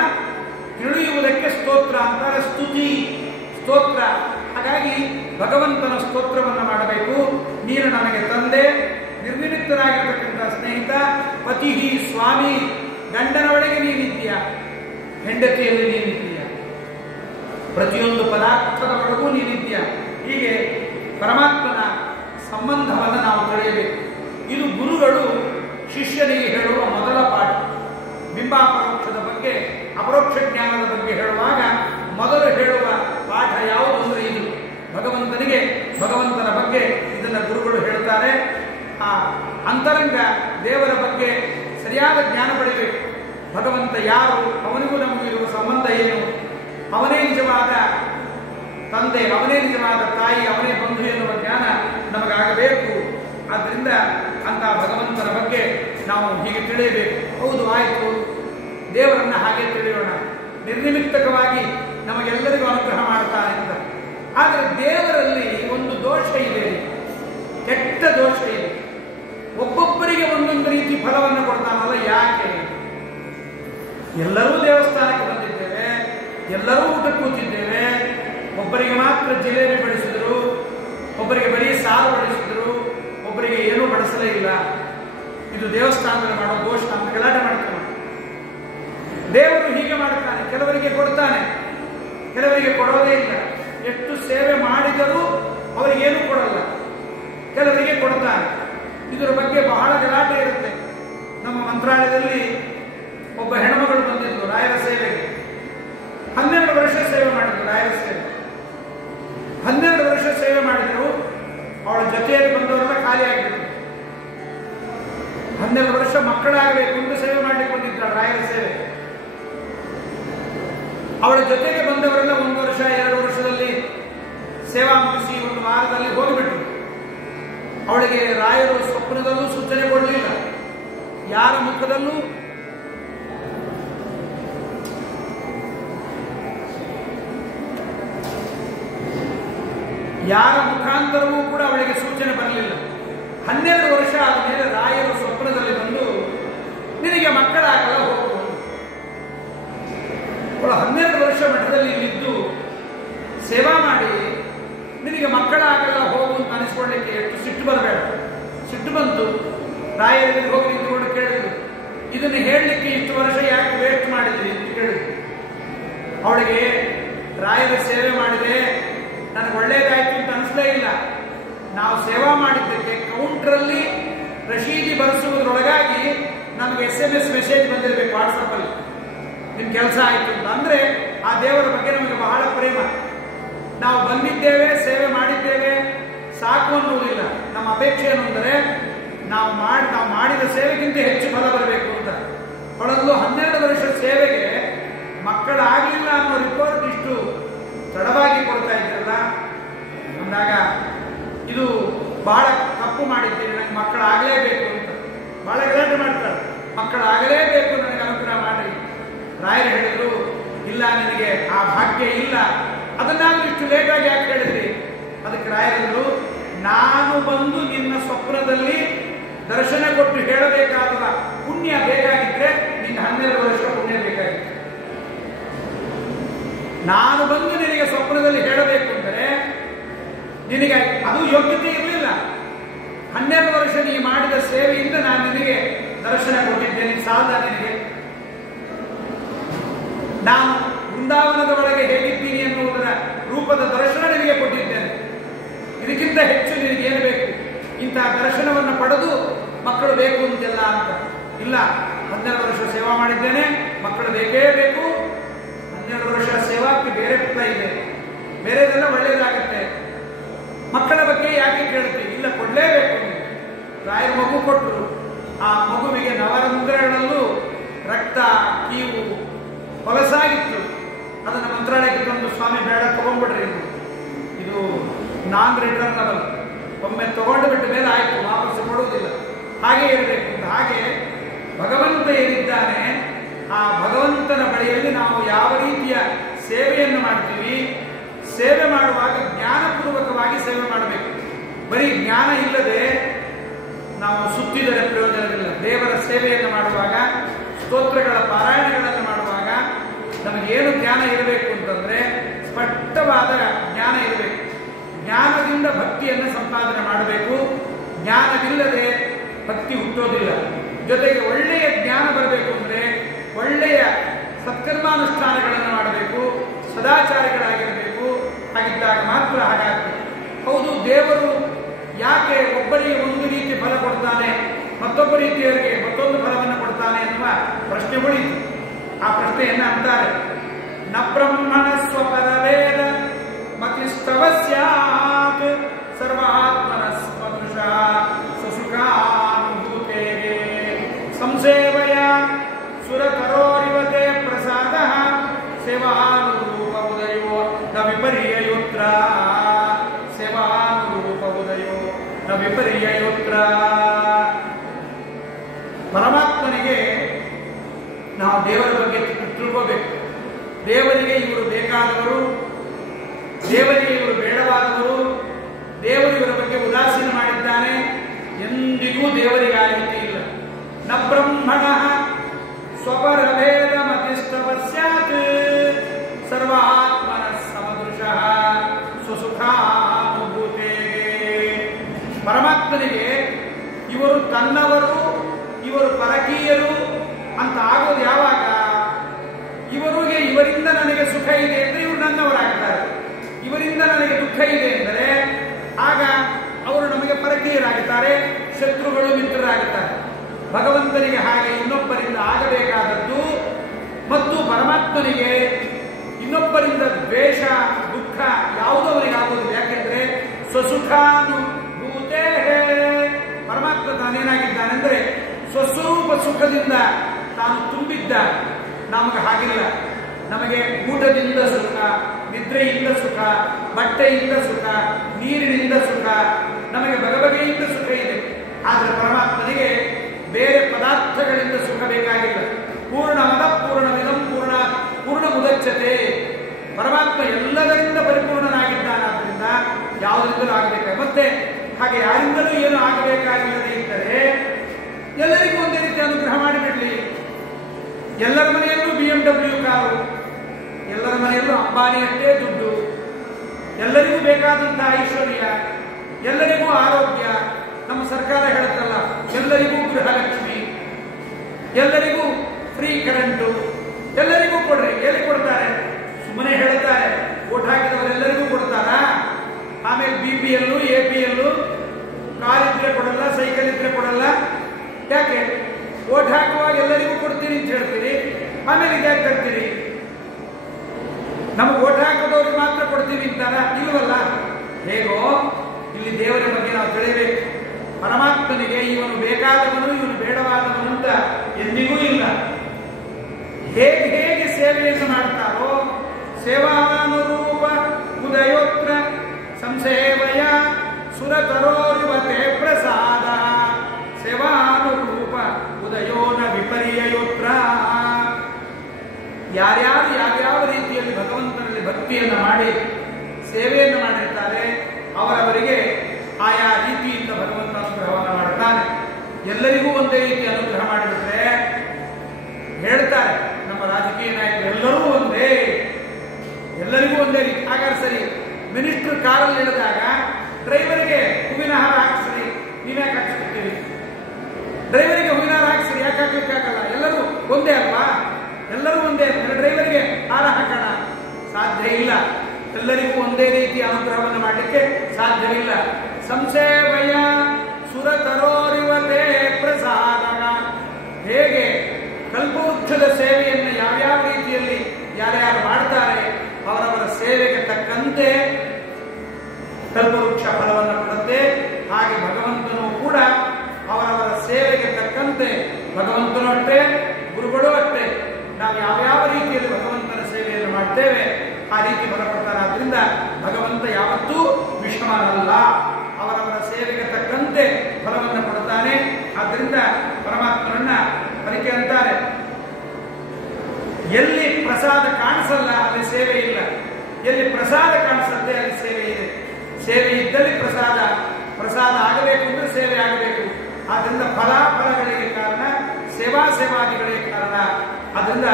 ತಿಳಿಯುವುದಕ್ಕೆ ಸ್ತೋತ್ರ ಅಂತಾರೆ. ಸ್ತುತಿ, ಸ್ತೋತ್ರ. ಹಾಗಾಗಿ ಭಗವಂತನ ಸ್ತೋತ್ರವನ್ನು ಮಾಡಬೇಕು. ನೀನು ನನಗೆ ತಂದೆ, ನಿರ್ನಿಮಿತ್ತರಾಗಿರ್ತಕ್ಕಂಥ ಸ್ನೇಹಿತ, ಪತಿ, ಸ್ವಾಮಿ, ಗಂಡನ ಒಳಗೆ ನೀನಿದ್ದೀಯ, ಹೆಂಡತಿಯಲ್ಲಿ ನೀನಿದ್ದೀಯ, ಪ್ರತಿಯೊಂದು ಪದಾರ್ಥದ ಒಳಗೂ ನೀನಿದ್ದೀಯ. ಹೀಗೆ ಪರಮಾತ್ಮನ ಸಂಬಂಧವನ್ನು ನಾವು ತಿಳಿಯಬೇಕು. ಇದು ಗುರುಗಳು ಶಿಷ್ಯನಿಗೆ ಹೇಳುವ ಮೊದಲ ಪಾಠ. ಬಿಂಬಾಪರೋಕ್ಷದ ಬಗ್ಗೆ, ಅಪರೋಕ್ಷ ಜ್ಞಾನದ ಬಗ್ಗೆ ಹೇಳುವಾಗ ಮೊದಲು ಹೇಳುವ ಪಾಠ ಯಾವುದು ಅಂದರೆ ಇದು. ಭಗವಂತನಿಗೆ, ಭಗವಂತನ ಬಗ್ಗೆ ಇದನ್ನು ಗುರುಗಳು ಹೇಳ್ತಾರೆ. ಆ ಅಂತರಂಗ ದೇವರ ಬಗ್ಗೆ ಸರಿಯಾದ ಜ್ಞಾನ ಪಡೆಯಬೇಕು. ಭಗವಂತ ಯಾರು, ಅವನಿಗೂ ನಮಗೂ ಇರುವ ಸಂಬಂಧ ಏನು, ಅವನೇ ನಿಜವಾದ ತಂದೆ, ಅವನೇ ನಿಜವಾದ ತಾಯಿ, ಅವನೇ ಬಂಧು ಎನ್ನುವ ಜ್ಞಾನ ನಮಗಾಗಬೇಕು. ಆದ್ದರಿಂದ ಅಂತ ಭಗವಂತನ ಬಗ್ಗೆ ನಾವು ಹೀಗೆ ತಿಳಿಯಬೇಕು. ಹೌದು, ಆಯಿತು, ದೇವರನ್ನ ಹಾಗೆ ತಿಳಿಯೋಣ, ನಿರ್ನಿಮಿತ್ತಕವಾಗಿ ನಮಗೆಲ್ಲರಿಗೂ ಅನುಗ್ರಹ ಮಾಡ್ತಾನೆ ಅಂತ. ಆದರೆ ದೇವರಲ್ಲಿ ಒಂದು ದೋಷ ಇದೆ, ಕೆಟ್ಟ ದೋಷ ಇದೆ. ಒಬ್ಬೊಬ್ಬರಿಗೆ ಒಂದೊಂದು ರೀತಿ ಫಲವನ್ನು ಕೊಡ್ತಾನಲ್ಲ. ಯಾಕೆ? ಎಲ್ಲರೂ ದೇವಸ್ಥಾನಕ್ಕೆ ಬಂದಿದ್ದೇವೆ, ಎಲ್ಲರೂ ಊಟಕ್ಕೆ ಕೂತಿದ್ದೇವೆ, ಒಬ್ಬರಿಗೆ ಮಾತ್ರ ಜಿಲೇಬಿ ಬಡಿಸಿದ್ರು, ಒಬ್ಬರಿಗೆ ಬರೀ ಸಾರು ಬಡಿಸಿದ್ರು, ಒಬ್ಬರಿಗೆ ಏನೂ ಬಡಿಸಲೇ ಇಲ್ಲ. ಇದು ದೇವಸ್ಥಾನದಲ್ಲಿ ಮಾಡೋ ದೋಷ ಅಂತ ಗಲಾಟೆ ಮಾಡ್ತಾನೆ. ದೇವರು ಹೀಗೆ ಮಾಡ್ತಾನೆ, ಕೆಲವರಿಗೆ ಕೊಡ್ತಾನೆ, ಕೆಲವರಿಗೆ ಕೊಡೋದೇ ಇಲ್ಲ. ಎಷ್ಟು ಸೇವೆ ಮಾಡಿದರೂ ಅವರಿಗೇನು ಕೊಡಲ್ಲ, ಕೆಲವರಿಗೆ ಕೊಡ್ತಾನೆ. ಇದರ ಬಗ್ಗೆ ಬಹಳ ಗಲಾಟೆ ಇರುತ್ತೆ. ನಮ್ಮ ಮಂತ್ರಾಲಯದಲ್ಲಿ ಒಬ್ಬ ಹೆಣ್ಮಗಳು ಬಂದಿದ್ರು ರಾಯರ ಸೇವೆಗೆ. 12 ವರ್ಷ ಸೇವೆ ಮಾಡಿದ್ರು ರಾಯರ ಸೇವೆ. 12 ವರ್ಷ ಸೇವೆ ಮಾಡಿದ್ರು. ಅವಳ ಜೊತೆಯಲ್ಲಿ ಬಂದವರೆಲ್ಲ ಖಾಲಿ ಆಗಿದ್ರು. 12 ವರ್ಷ ಮಕ್ಕಳಾಗಬೇಕು ಅಂತ ಸೇವೆ ಮಾಡಲಿಕ್ಕೆ ಬಂದಿದ್ದಾಳೆ ರಾಯರ ಸೇವೆ. ಅವಳ ಜೊತೆಗೆ ಬಂದವರೆಲ್ಲ 1 ವರ್ಷ 2 ವರ್ಷದಲ್ಲಿ ಸೇವಾ ಮುಗಿಸಿ 1 ವಾರದಲ್ಲಿ ಹೋಗಿಬಿಟ್ರು. ಅವಳಿಗೆ ರಾಯರು ಸ್ವಪ್ನದಲ್ಲೂ ಸೂಚನೆ ಕೊಡಲಿಲ್ಲ, ಯಾರ ಮುಖದಲ್ಲೂ ಯಾರ ಮುಖಾಂತರವೂ ಕೂಡ ಅವಳಿಗೆ ಸೂಚನೆ ಬರಲಿಲ್ಲ. 12 ವರ್ಷ ಆದಮೇಲೆ ರಾಯರು ಸ್ವಪ್ನದಲ್ಲಿ ಬಂದು ನಿನಗೆ ಮಕ್ಕಳಾಗಲ್ಲ ಹೋಗು. ಅವಳು 12 ವರ್ಷ ಮಠದಲ್ಲಿ ಇಲ್ಲಿದ್ದು ಸೇವಾ ಮಾಡಿ ನಿನಗೆ ಮಕ್ಕಳಾಗಲ್ಲ ಹೋಗು ಅಂತ ಅನಿಸ್ಕೊಳ್ಳಿಕ್ಕೆ ಎಷ್ಟು ಸಿಟ್ಟು ಬರಬೇಡ. ಸಿಟ್ಟು ಬಂತು. ರಾಯರಿಗೆ ಹೋಗಿ ನಿಂತುಕೊಂಡು ಕೇಳಿದ್ರು, ಇದನ್ನು ಹೇಳಲಿಕ್ಕೆ ಇಷ್ಟು ವರ್ಷ ಯಾಕೆ ವೇಸ್ಟ್ ಮಾಡಿದ್ರಿ ಅಂತ ಕೇಳಿದ್ರು. ಅವಳಿಗೆ ರಾಯರ ಸೇವೆ ಮಾಡಿದೆ, ನನಗೆ ಒಳ್ಳೇದಾಯ್ತು ಅಂತ ಅನಿಸ್ಲೇ ಇಲ್ಲ. ನಾವು ಸೇವಾ ಮಾಡಿದ್ದಕ್ಕೆ ಕೌಂಟ್ರಲ್ಲಿ ರಶೀದಿ ಬರೆಸುವುದರೊಳಗಾಗಿ ನಮಗೆ SMS ಮೆಸೇಜ್ ಬಂದಿರಬೇಕು ವಾಟ್ಸಪ್ಪಲ್ಲಿ, ನಿಮ್ ಕೆಲಸ ಆಯಿತು ಅಂತ. ಅಂದರೆ ಆ ದೇವರ ಬಗ್ಗೆ ನಮಗೆ ಬಹಳ ಪ್ರೇಮ. ನಾವು ಬಂದಿದ್ದೇವೆ, ಸೇವೆ ಮಾಡಿದ್ದೇವೆ, ಸಾಕು ಅನ್ನುವುದಿಲ್ಲ. ನಮ್ಮ ಅಪೇಕ್ಷೆ ಏನು ಅಂದರೆ ನಾವು ಮಾಡಿದ ಸೇವೆಗಿಂತ ಹೆಚ್ಚು ಫಲ ಬರಬೇಕು ಅಂತ. ಅವಳಲ್ಲೂ 12 ವರ್ಷ ಸೇವೆಗೆ ಮಕ್ಕಳಾಗಲಿಲ್ಲ ಅನ್ನೋ ರಿಪೋರ್ಟ್ ಇಷ್ಟು ತಡವಾಗಿ ಕೊಡ್ತಾ ಇದ್ರಲ್ಲ ಅಂದಾಗ ಇದು ಬಹಳ ತಪ್ಪು ಮಾಡಿದ್ದೀರಿ, ನನಗೆ ಮಕ್ಕಳಾಗಲೇಬೇಕು ಅಂತ ಬಹಳ ಗಲಾಟೆ ಮಾಡ್ತಾರೆ. ಮಕ್ಕಳಾಗಲೇಬೇಕು, ನನಗೆ ಅನುಗ್ರಹ ಮಾಡಿ. ರಾಯರು ಹೇಳಿದ್ರು, ಇಲ್ಲ, ನಿನಗೆ ಆ ಭಾಗ್ಯ ಇಲ್ಲ. ಅದನ್ನಾದ್ರೂ ಇಷ್ಟು ಲೇಟಾಗಿ ಯಾಕೆ ಹೇಳಿದ್ರಿ? ಅದಕ್ಕೆ ರಾಯರು, ನಾನು ಬಂದು ನಿನ್ನ ಸ್ವಪ್ನದಲ್ಲಿ ದರ್ಶನ ಕೊಟ್ಟು ಹೇಳಬೇಕಾದ ಪುಣ್ಯ ಬೇಕಾಗಿದ್ರೆ ನಿನ್ನ 12 ವರ್ಷ ಪುಣ್ಯ ಬೇಕಾಗಿತ್ತು. ನಾನು ಬಂದು ನಿನಗೆ ಸ್ವಪ್ನದಲ್ಲಿ ಹೇಳಬೇಕು ಅಂದರೆ ನಿನಗೆ ಅದು ಯೋಗ್ಯತೆ ಇರಲಿಲ್ಲ. 12 ವರ್ಷ ನೀ ಮಾಡಿದ ಸೇವೆಯಿಂದ ನಾನು ನಿನಗೆ ದರ್ಶನ ಕೊಟ್ಟಿದ್ದೇನೆ, ಸಾಲದ ನಿನಗೆ? ನಾನು ವೃಂದಾವನದ ಒಳಗೆ ಹೇಗಿದ್ದೀನಿ ಎನ್ನುವುದರ ರೂಪದ ದರ್ಶನ ನಿನಗೆ ಕೊಟ್ಟಿದ್ದೇನೆ. ಇದಕ್ಕಿಂತ ಹೆಚ್ಚು ನಿನಗೇನು ಬೇಕು? ಇಂತಹ ದರ್ಶನವನ್ನು ಪಡೆದು ಮಕ್ಕಳು ಬೇಕು ಅಂತೆಲ್ಲ ಅಂತ ಇಲ್ಲ. 12 ವರ್ಷ ಸೇವಾ ಮಾಡಿದ್ದೇನೆ, ಮಕ್ಕಳು ಬೇಕೇ ಬೇಕು. 12 ವರ್ಷ ಸೇವಾಕ್ಕೆ ಬೇರೆ ಫಲ ಇದೆ, ಬೇರೆದೆಲ್ಲ ಒಳ್ಳೇದಾಗತ್ತೆ. ಮಕ್ಕಳ ಬಗ್ಗೆ ಯಾಕೆ ಕೇಳ್ತೀವಿ? ಇಲ್ಲ, ಕೊಡಲೇಬೇಕು. ರಾಯರ ಮಗು ಕೊಟ್ಟರು, ಆ ಮಗುವಿಗೆ ನವರಂಧ್ರಗಳಲ್ಲೂ ರಕ್ತ ಕೀವು ಹೊಲಸಾಗಿತ್ತು. ಅದನ್ನು ಮಂತ್ರಾಲಯಕ್ಕೆ ತಂದು ಸ್ವಾಮಿ ಬೇಡ ತಗೊಂಡ್ಬಿಡ್ರಿ, ಇದು ನಾನ್ ರಿಟರ್ನಬಲ್, ಒಮ್ಮೆ ತಗೊಂಡು ಬಿಟ್ಟ ಮೇಲೆ ಆಯ್ತು, ವಾಪಸ್ ಕೊಡುವುದಿಲ್ಲ, ಹಾಗೆ ಇರಬೇಕು ಅಂತ. ಹಾಗೆ ಭಗವಂತ ಏನಿದ್ದಾನೆ, ಆ ಭಗವಂತನ ಬಳಿಯಲ್ಲಿ ನಾವು ಯಾವ ರೀತಿಯ ಸೇವೆಯನ್ನು ಮಾಡ್ತೀವಿ, ಸೇವೆ ಮಾಡುವಾಗ ಜ್ಞಾನಪೂರ್ವಕವಾಗಿ ಸೇವೆ ಮಾಡಬೇಕು. ಬರೀ ಜ್ಞಾನ ಇಲ್ಲದೆ ನಾವು ಸುತ್ತಿದರೆ ಪ್ರಯೋಜನವಿಲ್ಲ. ದೇವರ ಸೇವೆಯನ್ನು ಮಾಡುವಾಗ, ಸ್ತೋತ್ರಗಳ ಪಾರಾಯಣಗಳನ್ನು ಮಾಡುವಾಗ ನಮಗೇನು ಜ್ಞಾನ ಇರಬೇಕು ಅಂತಂದ್ರೆ ಸ್ಪಷ್ಟವಾದ ಜ್ಞಾನ ಇರಬೇಕು. ಜ್ಞಾನದಿಂದ ಭಕ್ತಿಯನ್ನು ಸಂಪಾದನೆ ಮಾಡಬೇಕು. ಜ್ಞಾನವಿಲ್ಲದೆ ಭಕ್ತಿ ಹುಟ್ಟೋದಿಲ್ಲ. ಜೊತೆಗೆ ಒಳ್ಳೆಯ ಜ್ಞಾನ ಬರಬೇಕು ಅಂದರೆ ಒಳ್ಳೆಯ ಸತ್ಕರ್ಮಾನುಷ್ಠಾನಗಳನ್ನು ಮಾಡಬೇಕು, ಸದಾಚಾರಿಗಳಾಗಿರಬೇಕು. ಹಾಗಿದ್ದಾಗ ಮಾತ್ರ ಹಾಗಾಗ್ತದೆ. ಹೌದು, ದೇವರು ಯಾಕೆ ಒಬ್ಬರಿಗೆ ಒಂದು ರೀತಿ ಫಲ ಕೊಡ್ತಾನೆ, ಮತ್ತೊಬ್ಬ ರೀತಿಯವರಿಗೆ ಮತ್ತೊಂದು ಫಲವನ್ನು ಕೊಡ್ತಾನೆ ಎನ್ನುವ ಪ್ರಶ್ನೆ ಉಳಿಯಿತು. ಆ ಪ್ರಶ್ನೆಯನ್ನು ಅಂತಾರೆ, ನ ಬ್ರಹ್ಮಣ ಸ್ವಪರವೇದ ಮತಿಸ್ತವ ಸ್ಯಾತ್ ಸರ್ವಾತ್ಮನ ಸ್ವದೃಶ ಸುಸುಖಾನುಭೂತೇಗೆ ಸಂಸೇವಯ ಸುರತರೋರಿವತೆ ಪ್ರಸಾದ ಸೇವಾನುರೂಪ ಉದಯೋ ನ ವಿಪರ್ಯಯೋತ್ರ ಸೇವಾನುರೂಪ ಉದಯೋ ನ ವಿಪರ್ಯಯೋತ್ರ. ಪರಮಾತ್ಮನಿಗೆ ನಾವು ದೇವರ ಬಗ್ಗೆ ತಿಳ್ಕೋಬೇಕು. ದೇವರಿಗೆ ಇವರು ಬೇಕಾದವರು, ದೇವರಿಗೆ ಇವರು ಬೇಡವಾದವರು, ದೇವರು ಇವರ ಬಗ್ಗೆ ಉದಾಸೀನ ಮಾಡಿದ್ದಾನೆ. ಎಂದಿಗೂ ದೇವರಿಗೆ ಆ ರೀತಿ ಇಲ್ಲ. ನ ಬ್ರಹ್ಮಣ ಸ್ವಪರಭೇದ ಮತಿಸ್ತವ ಸ್ಯಾತ್ ಸರ್ವಾತ್ಮನ ಸಮದೃಶಃ ಸ್ವಸುಖಾನುಭೂತೇಗೆ. ಪರಮಾತ್ಮನಿಗೆ ಇವರು ತನ್ನವರು, ಇವರು ಪರಕೀಯರು ಅಂತ ಆಗೋದು ಯಾವಾಗ? ಇವರಿಗೆ ಇವರಿಂದ ನನಗೆ ಸುಖ ಇದೆ ಅಂದರೆ ಇವರು ನನ್ನವರಾಗ್ತಾರೆ, ಇವರಿಂದ ನನಗೆ ದುಃಖ ಇದೆ ಎಂದರೆ ಆಗ ಅವರು ನಮಗೆ ಪರಕೀಯರಾಗುತ್ತಾರೆ, ಶತ್ರುಗಳು ಮಿತ್ರರಾಗುತ್ತಾರೆ. ಭಗವಂತನಿಗೆ ಹಾಗೆ ಇನ್ನೊಬ್ಬರಿಂದ ಆಗಬೇಕಾದದ್ದು ಮತ್ತು ಪರಮಾತ್ಮನಿಗೆ ಇನ್ನೊಬ್ಬರಿಂದ ದ್ವೇಷ ದುಃಖ ಯಾವುದೂ ಅವರಿಗೆ ಆಗುವುದಿಲ್ಲ. ಯಾಕೆಂದ್ರೆ ಸ್ವಸುಖಾನುಭೂತೇ, ಪರಮಾತ್ಮ ತಾನೇನಾಗಿದ್ದಾನೆ ಅಂದರೆ ಸ್ವಸ್ವರೂಪ ಸುಖದಿಂದ ತಾನು ತುಂಬಿದ್ದಾನೆ. ನಮಗೆ ಹಾಗಿಲ್ಲ. ನಮಗೆ ಊಟದಿಂದ ಸುಖ, ನಿದ್ರೆಯಿಂದ ಸುಖ, ಬಟ್ಟೆಯಿಂದ ಸುಖ, ನೀರಿನಿಂದ ಸುಖ, ನಮಗೆ ಬಗೆಬಗೆಯಿಂದ ಸುಖ ಇದೆ. ಆದರೆ ಪರಮಾತ್ಮನಿಗೆ ಬೇರೆ ಪದಾರ್ಥಗಳಿಂದ ಸುಖ ಬೇಕಾಗಿಲ್ಲ. ಪೂರ್ಣಮದ ಪೂರ್ಣಮಿದಂ ಪೂರ್ಣ ಮುದಚ್ಚತೆ. ಪರಮಾತ್ಮ ಎಲ್ಲದರಿಂದ ಪರಿಪೂರ್ಣನಾಗಿದ್ದಾನಾದ್ರಿಂದ ಯಾವುದರಿಂದಲೂ ಆಗಬೇಕಾಗ ಮತ್ತೆ ಹಾಗೆ ಯಾರಿಂದಲೂ ಏನು ಆಗಬೇಕಾಗಿಲ್ಲದೆ ಇದ್ದರೆ ಎಲ್ಲರಿಗೂ ಒಂದೇ ರೀತಿ ಅನುಗ್ರಹ ಮಾಡಿಬಿಡ್ಲಿ. ಎಲ್ಲರ ಮನೆಯಲ್ಲೂ BMW ಕಾರು, ಎಲ್ಲರ ಮನೆಯಲ್ಲೂ ಅಂಬಾನಿಯಷ್ಟೇ ದುಡ್ಡು, ಎಲ್ಲರಿಗೂ ಬೇಕಾದಂತಹ ಐಶ್ವರ್ಯ, ಎಲ್ಲರಿಗೂ ಆರೋಗ್ಯ. ನಮ್ಮ ಸರ್ಕಾರ ಹೇಳುತ್ತಲ್ಲ, ಎಲ್ಲರಿಗೂ ಗೃಹಲಕ್ಷ್ಮಿ, ಎಲ್ಲರಿಗೂ ಫ್ರೀ ಕರೆಂಟು, ಎಲ್ಲರಿಗೂ ಕೊಡ್ರಿ. ಎಲ್ಲಿ ಕೊಡ್ತಾರೆ? ಸುಮ್ಮನೆ ಹೇಳುತ್ತಾರೆ. ಓಟ್ ಹಾಕಿದವರೆಲ್ಲರಿಗೂ ಕೊಡ್ತಾರಾ? ಆಮೇಲೆ BPL, APL, ಕಾರ್ ಇದ್ರೆ ಕೊಡಲ್ಲ, ಸೈಕಲ್ ಇದ್ರೆ ಕೊಡಲ್ಲ. ಯಾಕೆ? ಓಟ್ ಹಾಕುವಾಗ ಎಲ್ಲರಿಗೂ ಕೊಡ್ತೀನಿ ಅಂತ ಹೇಳ್ತೀರಿ, ಆಮೇಲೆ ಇದ್ಯಾಕೆ ತರ್ತೀರಿ? ನಮಗೆ ಓಟ್ ಹಾಕೋದವ್ರಿಗೆ ಮಾತ್ರ ಕೊಡ್ತೀವಿ ಅಂತಾರ? ಇಲ್ವಲ್ಲ. ಹೇಗೋ ಇಲ್ಲಿ ದೇವರ ಬಗ್ಗೆ ನಾವು ತಿಳಿಬೇಕು. ಪರಮಾತ್ಮನಿಗೆ ಇವನು ಬೇಕಾದವನು, ಇವನು ಬೇಡವಾದವನು ಅಂತ ಎಂದಿಗೂ ಇಲ್ಲ. ಹೇಗೆ ಹೇಗೆ ಸೇವೆಯನ್ನು ಮಾಡ್ತಾರೋ ಸೇವಾನುರೂಪ ಉದಯೋತ್ರ ಸಂಸೇವಯ ಸುರತರೋರಿವತೆ ಪ್ರಸಾದ ಸೇವಾನುರೂಪ ಉದಯೋನ ವಿಪರ್ಯಯೋತ್ರ. ಯಾರ್ಯಾರು ಯಾವ್ಯಾವ ರೀತಿಯಲ್ಲಿ ಭಗವಂತನಲ್ಲಿ ಭಕ್ತಿಯನ್ನು ಮಾಡಿ ಸೇವೆಯನ್ನು ಮಾಡಿರ್ತಾರೆ ಅವರವರಿಗೆ ಆಯಾ ರೀತಿಯಿಂದ ಭಗವಂತ ಅನುಗ್ರಹವನ್ನು ಮಾಡ್ತಾನೆ. ಎಲ್ಲರಿಗೂ ಒಂದೇ ರೀತಿ ಅನುಗ್ರಹ ಮಾಡಿಬಿಟ್ರೆ ಹೇಳ್ತಾರೆ ನಮ್ಮ ರಾಜಕೀಯ ನಾಯಕರು, ಎಲ್ಲರೂ ಒಂದೇ, ಎಲ್ಲರಿಗೂ ಒಂದೇ ರೀತಿ. ಹಾಗಾದ್ರೆ ಸರಿ, ಮಿನಿಸ್ಟರ್ ಕಾರಲ್ಲಿ ಇಳಿದಾಗ ಡ್ರೈವರ್ಗೆ ಹೂವಿನ ಹಾರ ಹಾಕಿಸ್ರಿ, ನೀವ್ಯಾಕೆ ಹಾಕ್ಸ್ಬಿಡ್ತೀವಿ? ಡ್ರೈವರಿಗೆ ಹೂವಿನಾರ ಹಾಕ್ಸಿರಿ, ಯಾಕೆ ಹಾಕ್ಲಿಕ್ಕಾಗಲ್ಲ? ಎಲ್ಲರೂ ಒಂದೇ ಅಲ್ವಾ? ಎಲ್ಲರೂ ಒಂದೇ. ಡ್ರೈವರಿಗೆ ಹಾರ ಹಾಕೋಣ, ಸಾಧ್ಯ ಇಲ್ಲ. ಎಲ್ಲರಿಗೂ ಒಂದೇ ರೀತಿಯ ಅನುಗ್ರಹವನ್ನು ಮಾಡಲಿಕ್ಕೆ ಸಾಧ್ಯವಿಲ್ಲ. ಸಂಸೇವಯ ಸುರತರೋರಿವತೆ ಪ್ರಸಾದ. ಹೇಗೆ ಕಲ್ಪವೃಕ್ಷದ ಸೇವೆಯನ್ನು ಯಾವ್ಯಾವ ರೀತಿಯಲ್ಲಿ ಯಾರ್ಯಾರು ಮಾಡ್ತಾರೆ ಅವರವರ ಸೇವೆಗೆ ತಕ್ಕಂತೆ ಕಲ್ಪವೃಕ್ಷ ಫಲವನ್ನು ಕೊಡುತ್ತೆ. ಹಾಗೆ ಭಗವಂತನು ಕೂಡ ಅವರವರ ಸೇವೆಗೆ ತಕ್ಕಂತೆ, ಭಗವಂತನು ಅಷ್ಟೇ, ಗುರುಗಳು ಅಷ್ಟೇ, ನಾವು ಯಾವ್ಯಾವ ರೀತಿಯಲ್ಲಿ ಭಗವಂತನ ಸೇವೆಯನ್ನು ಮಾಡ್ತೇವೆ ಆ ರೀತಿ ಫಲ ಕೊಡ್ತಾರೆ. ಆದ್ರಿಂದ ಭಗವಂತ ಯಾವತ್ತೂ ವಿಷಮನಲ್ಲ, ಅವರವರ ಸೇವೆಗೆ ತಕ್ಕಂತೆ ಫಲವನ್ನು ಕೊಡುತ್ತಾನೆ. ಆದ್ದರಿಂದ ಪರಮಾತ್ಮನನ್ನ ಅದಕ್ಕೆ ಅಂತಾರೆ, ಎಲ್ಲಿ ಪ್ರಸಾದ ಕಾಣಿಸಲ್ಲ ಅಲ್ಲಿ ಸೇವೆ ಇಲ್ಲ, ಎಲ್ಲಿ ಪ್ರಸಾದ ಕಾಣಿಸುತ್ತೆ ಅಲ್ಲಿ ಸೇವೆ ಇದೆ. ಸೇವೆ ಇದ್ದಲ್ಲಿ ಪ್ರಸಾದ ಆಗಬೇಕು ಅಂದ್ರೆ ಸೇವೆ ಆಗಬೇಕು. ಆದ್ರಿಂದ ಫಲಾಫಲಗಳಿಗೆ ಕಾರಣ ಸೇವಾದಿಗಳಿಗೆ ಕಾರಣ. ಆದ್ರಿಂದ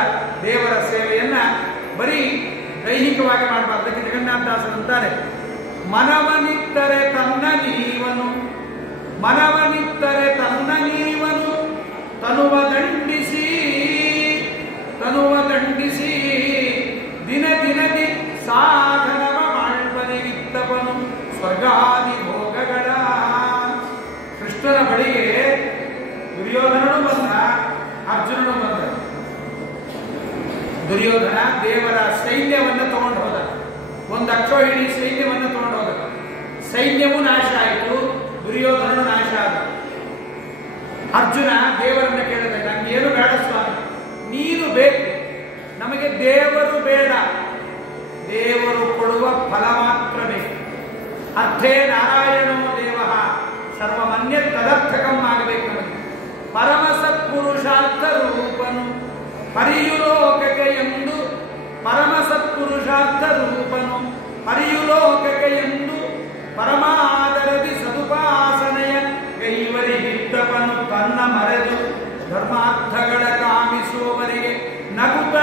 ದೇವರ ಸೇವೆಯನ್ನ ಬರೀ ದೈಹಿಕವಾಗಿ ಮಾಡಬಾರ್ದು. ಅದಕ್ಕೆ ಜಗನ್ನಾಥದಾಸರು ಅಂತಾರೆ, ಮನವನಿತ್ತರೆ ತನ್ನ ನೀವನು, ಮನವನಿತ್ತರೆ ತನ್ನ ನೀವನು, ತನುವ ದಂಡಿಸಿ ದಿನ ದಿನದಿ ಸಾಧನವ ಮಾಡ್ಬನಿಗಿದ್ದವನು ಸ್ವರ್ಗಾದಿ ಭೋಗಗಳ. ಕೃಷ್ಣನ ಬಳಿಗೆ ದುರ್ಯೋಧನನು ಬಂದ, ಅರ್ಜುನನು ಬಂದ. ದುರ್ಯೋಧನ ದೇವರ ಸೈನ್ಯವನ್ನು ತಗೊಂಡು ಹೋದ, ಒಂದು ಅಕ್ಷೋಹಿಣಿ ಸೈನ್ಯವನ್ನು ತಗೊಂಡು ಹೋದ. ಸೈನ್ಯವೂ ನಾಶ ಆಯಿತು, ದುರ್ಯೋಧನನು ನಾಶ ಆದ. ಅರ್ಜುನ ದೇವರನ್ನ ಕೇಳಿದ, ನಮ್ಗೇನು ಬೇಡ ಸ್ವಾಮಿ, ನೀನು ಬೇಕು, ನಮಗೆ ದೇವರು ಬೇಡ, ದೇವರು ಕೊಡುವ ಫಲ ಮಾತ್ರ ಬೇಕು. ಅರ್ಥೇ ನಾರಾಯಣೋ ದೇವ ಸರ್ವಮನ್ಯ ತದರ್ಥಕಂ ಆಗಬೇಕು. ನಮಗೆ ಪರಮ ಸತ್ಪುರುಷಾರ್ಥ ರೂಪನು ಪರಿಯುಲೋಕಕ್ಕೆ ಎಂದು, ಪರಮ ಸತ್ಪುರುಷಾರ್ಥ ರೂಪನು ಪರಿಯುಲೋಕಕ್ಕೆ ಎಂದು ಪರಮಾದರದಿ ಸದುಪಾಸನೆಯ ಕೈವರಿಗಿದ್ದವನು ತನ್ನ ಮರೆದು ಧರ್ಮಾರ್ಥಗಳ ಕಾಮಿಸುವವರಿಗೆ ನಗುತ್ತ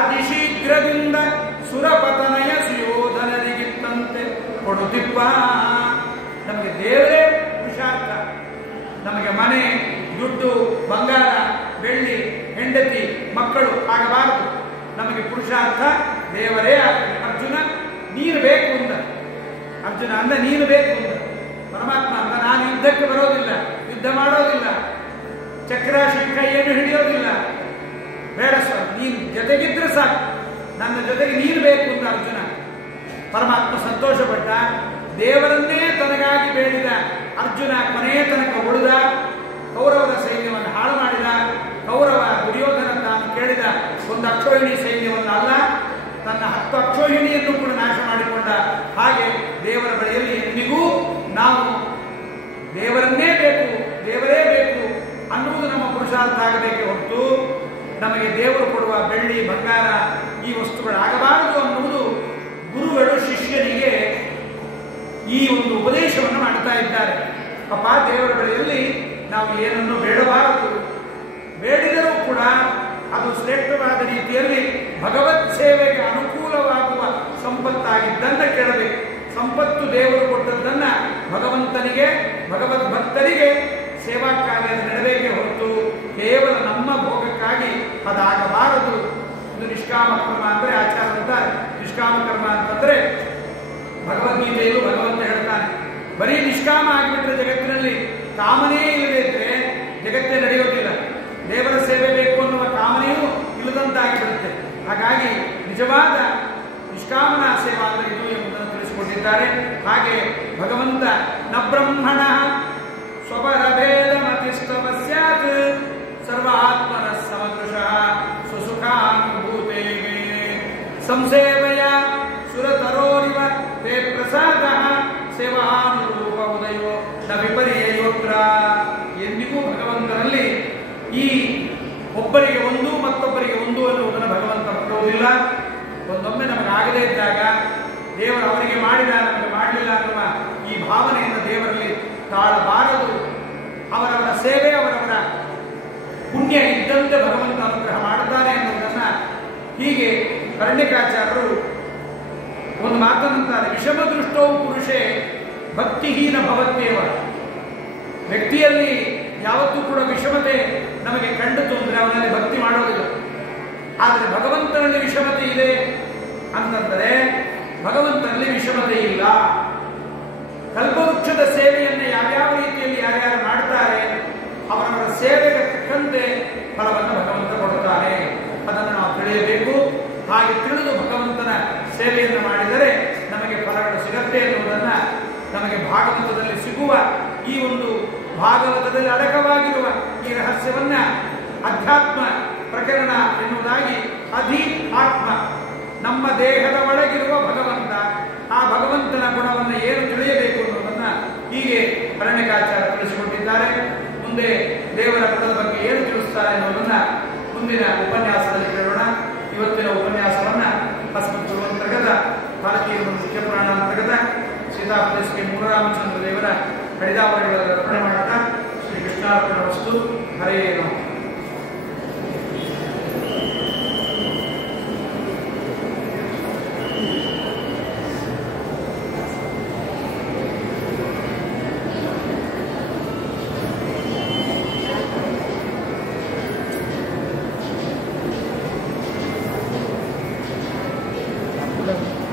ಅತಿ ಶೀಘ್ರದಿಂದ ಸುರಪತನಯ ಸುಯೋಧನರಿಗಿತ್ತಂತೆ ಕೊಡುತ್ತಿಪ್ಪ. ನಮಗೆ ದೇವರೇ ಪುರುಷಾರ್ಥ. ನಮಗೆ ಮನೆ, ದುಡ್ಡು, ಬಂಗಾರ, ಬೆಳ್ಳಿ, ಹೆಂಡತಿ, ಮಕ್ಕಳು ಆಗಬಾರದು. ನಮಗೆ ಪುರುಷಾರ್ಥ ದೇವರೇ ಆಗಬೇಕು. ಅರ್ಜುನ ನೀನು ಬೇಕು ಅಂದ. ಅರ್ಜುನ ಅಂದ ನೀನು ಬೇಕು ಅಂದ. ಪರಮಾತ್ಮ ಅಂದ ನಾನು ಯುದ್ಧಕ್ಕೆ ಬರೋದಿಲ್ಲ, ಯುದ್ಧ ಮಾಡೋದಿಲ್ಲ, ಚಕ್ರ ಶಂಖ ಏನು ಹಿಡಿಯೋದಿಲ್ಲ, ಬೇಡ ಸ್ವಾಮಿ, ನೀನು ಜೊತೆಗಿದ್ರೆ ಸಾಕು, ನನ್ನ ಜೊತೆಗೆ ನೀನು ಬೇಕು ಅಂತ ಅರ್ಜುನ. ಪರಮಾತ್ಮ ಸಂತೋಷಪಟ್ಟ. ದೇವರನ್ನೇ ತನಗಾಗಿ ಬೇಡಿದ ಅರ್ಜುನ ಕೊನೆಯ ತನಕ ಉಳಿದ. ಕೌರವರ ಸೈನ್ಯವನ್ನು ಹಾಳು ಮಾಡಿದ. ಕೌರವ ದುರ್ಯೋಧನ ತಾನು ಕೇಳಿದ ಒಂದು ಅಕ್ಷೋಹಿಣಿ ಸೈನ್ಯವನ್ನು ಅಲ್ಲ, ತನ್ನ 10 ಅಕ್ಷೋಹಿಣಿಯನ್ನು ಕೂಡ ನಾಶ ಮಾಡಿಕೊಂಡ. ಹಾಗೆ ದೇವರ ಬಳಿಯಲ್ಲಿ ಎಂದಿಗೂ ನಾವು ದೇವರನ್ನೇ ಬೇಕು, ದೇವರೇ ಬೇಕು ಅನ್ನುವುದು ನಮ್ಮ ಪುರುಷಾರ್ಥ ಆಗಬೇಕೆ ಹೊರತು ನಮಗೆ ದೇವರು ಕೊಡುವ ಬೆಳ್ಳಿ, ಬಂಗಾರ ಈ ವಸ್ತುಗಳಾಗಬಾರದು ಅನ್ನುವುದು ಗುರುಗಳು ಶಿಷ್ಯನಿಗೆ ಈ ಒಂದು ಉಪದೇಶವನ್ನು ಮಾಡ್ತಾ ಇದ್ದಾರೆ. ಅಪ್ಪ, ದೇವರ ಬಳಿಯಲ್ಲಿ ನಾವು ಏನನ್ನು ಬೇಡಬಾರದು, ಬೇಡಿದರೂ ಕೂಡ ಅದು ಶ್ರೇಷ್ಠವಾದ ರೀತಿಯಲ್ಲಿ ಭಗವತ್ ಸೇವೆಗೆ ಅನುಕೂಲವಾಗುವ ಸಂಪತ್ತಾಗಿದ್ದನ್ನ ಕೇಳಬೇಕು. ಸಂಪತ್ತು ದೇವರು ಕೊಟ್ಟದ್ದನ್ನ ಭಗವಂತನಿಗೆ, ಭಗವದ್ ಭಕ್ತರಿಗೆ ಸೇವಾಕ್ಕಾಗಿ ಅದು ನಡೆಬೇಕೆ ಹೊರತು ಕೇವಲ ನಮ್ಮ ಭೋಗಕ್ಕಾಗಿ ಅದಾಗಬಾರದು. ಇದು ನಿಷ್ಕಾಮ ಕರ್ಮ ಅಂದರೆ ಆಚಾರ ಅಂತಾರೆ. ನಿಷ್ಕಾಮ ಕರ್ಮ ಅಂತಂದ್ರೆ ಭಗವದ್ಗೀತೆಯಲ್ಲೂ ಭಗವಂತ ಹೇಳ್ತಾನೆ, ಬರೀ ನಿಷ್ಕಾಮ ಆಗಿಬಿಟ್ರೆ ಜಗತ್ತಿನಲ್ಲಿ ಕಾಮನೇ ಇಲ್ಲದೆ ಇದ್ರೆ ಜಗತ್ತೇ ನಡೆಯೋದಿಲ್ಲ. ದೇವರ ಸೇವೆ ಬೇಕು ಅನ್ನುವ ಕಾಮನೆಯೂ ಇಲ್ಲದಂತಾಗಿಬಿಡುತ್ತೆ. ಹಾಗಾಗಿ ನಿಜವಾದ ನಿಷ್ಕಾಮನಾ ಸೇವಾ ಅಂದರೆ ಇದು ಎಂಬುದನ್ನು ತಿಳಿಸಿಕೊಟ್ಟಿದ್ದಾರೆ. ಹಾಗೆ ಭಗವಂತ ನ ಬ್ರಹ್ಮಣ ಸ್ವಪರಭೇದಮತಿಸ್ತವ ಸ್ಯಾತ್ ಸರ್ವಾತ್ಮನ ಸಮದೃಶಃ ಸುಸುಖಾನುಭೂತೆ ಸಂಸೇವಯ ಸುರತರೋರಿವ ತೇ ಪ್ರಸಾದಃ ಸೇವಾನುರೂಪ ಉದಯೋ ನ ವಿಪರ್ಯಯೋತ್ರ. ಎಂದಿಗೂ ಭಗವಂತನಲ್ಲಿ ಈ ಒಬ್ಬರಿಗೆ ಒಂದು ಮತ್ತೊಬ್ಬರಿಗೆ ಒಂದು ಅನ್ನುವುದನ್ನು ಭಗವಂತ ಕೊಡುವುದಿಲ್ಲ. ಒಂದೊಮ್ಮೆ ನಮಗಾಗದೇ ಇದ್ದಾಗ ದೇವರು ಅವರಿಗೆ ಮಾಡಿದ ನಮಗೆ ಮಾಡಲಿಲ್ಲ ಅನ್ನುವ ಈ ಭಾವನೆಯನ್ನು ದೇವರಲ್ಲಿ ತಾಳಬಾರದು. ಅವರವರ ಸೇವೆ, ಅವರವರ ಪುಣ್ಯ ಇದ್ದಂತೆ ಭಗವಂತ ಅನುಗ್ರಹ ಮಾಡುತ್ತಾನೆ ಅನ್ನುವುದನ್ನ ಹೀಗೆ ಕರ್ಣಿಕಾಚಾರ್ಯರು ಒಂದು ಮಾತನ್ನುತ್ತಾರೆ, ವಿಷಮ ದೃಷ್ಟೋ ಪುರುಷೇ ಭಕ್ತಿಹೀನ ಭವತ್ಯೇವ. ವ್ಯಕ್ತಿಯಲ್ಲಿ ಯಾವತ್ತೂ ಕೂಡ ವಿಷಮತೆ ನಮಗೆ ಕಂಡಿತು ಅಂದರೆ ಅವನಲ್ಲಿ ಭಕ್ತಿ ಮಾಡೋದಿಲ್ಲ. ಆದರೆ ಭಗವಂತನಲ್ಲಿ ವಿಷಮತೆ ಇದೆ ಅಂತಂದರೆ ಭಗವಂತನಲ್ಲಿ ವಿಷಮತೆ ಇಲ್ಲ. ಕಲ್ಪವೃಕ್ಷದ ಸೇವೆಯನ್ನು ಯಾವ್ಯಾವ ರೀತಿಯಲ್ಲಿ ಯಾರ್ಯಾರು ಮಾಡ್ತಾರೆ ಅವರವರ ಸೇವೆಗೆ ತಕ್ಕಂತೆ ಫಲವನ್ನು ಭಗವಂತ ಕೊಡುತ್ತಾನೆ. ಅದನ್ನು ನಾವು ತಿಳಿಯಬೇಕು. ಹಾಗೆ ತಿಳಿದು ಭಗವಂತನ ಸೇವೆಯನ್ನು ಮಾಡಿದರೆ ನಮಗೆ ಫಲಗಳು ಸಿಗತ್ತೆ ಎನ್ನುವುದನ್ನು ನಮಗೆ ಭಾಗವತದಲ್ಲಿ ಸಿಗುವ ಈ ಒಂದು ಭಾಗವತದಲ್ಲಿ ಅಡಕವಾಗಿರುವ ಈ ರಹಸ್ಯವನ್ನ ಅಧ್ಯಾತ್ಮ ಪ್ರಕರಣ ಎನ್ನುವುದಾಗಿ ಆತ್ಮ ನಮ್ಮ ದೇಹದ ಒಳಗಿರುವ ಭಗವಂತ, ಆ ಭಗವಂತನ ಗುಣವನ್ನು ಏನು ತಿಳಿಯಬೇಕು ಅನ್ನೋದನ್ನ ಹೀಗೆ ಅರಣ್ಯಕಾಚಾರ ತಿಳಿಸಿಕೊಟ್ಟಿದ್ದಾರೆ. ಮುಂದೆ ದೇವರ ಗುಣದ ಬಗ್ಗೆ ಏನು ತಿಳಿಸ್ತಾರೆ ಅನ್ನೋದನ್ನ ಮುಂದಿನ ಉಪನ್ಯಾಸದಲ್ಲಿ ಕೇಳೋಣ. ಇವತ್ತಿನ ಉಪನ್ಯಾಸವನ್ನ ಭಸ್ಮಪುರ ಅಂತರ್ಗತ ಭಾರತೀಯ ಮುಖ್ಯ ಪುರಾಣ ಅಂತರ್ಗತ ಸೀತಾಪದೇಶಕ್ಕೆ ಮೂಲರಾಮಚಂದ್ರ ದೇವರ ಹರಿದಾವರಿಗಳನ್ನು ಅರ್ಪಣೆ ಮಾಡುತ್ತಾ ಶ್ರೀ ಕೃಷ್ಣಾರ್ಪಣ ವಸ್ತು. ಹರೇ ನಮಃ. Hello.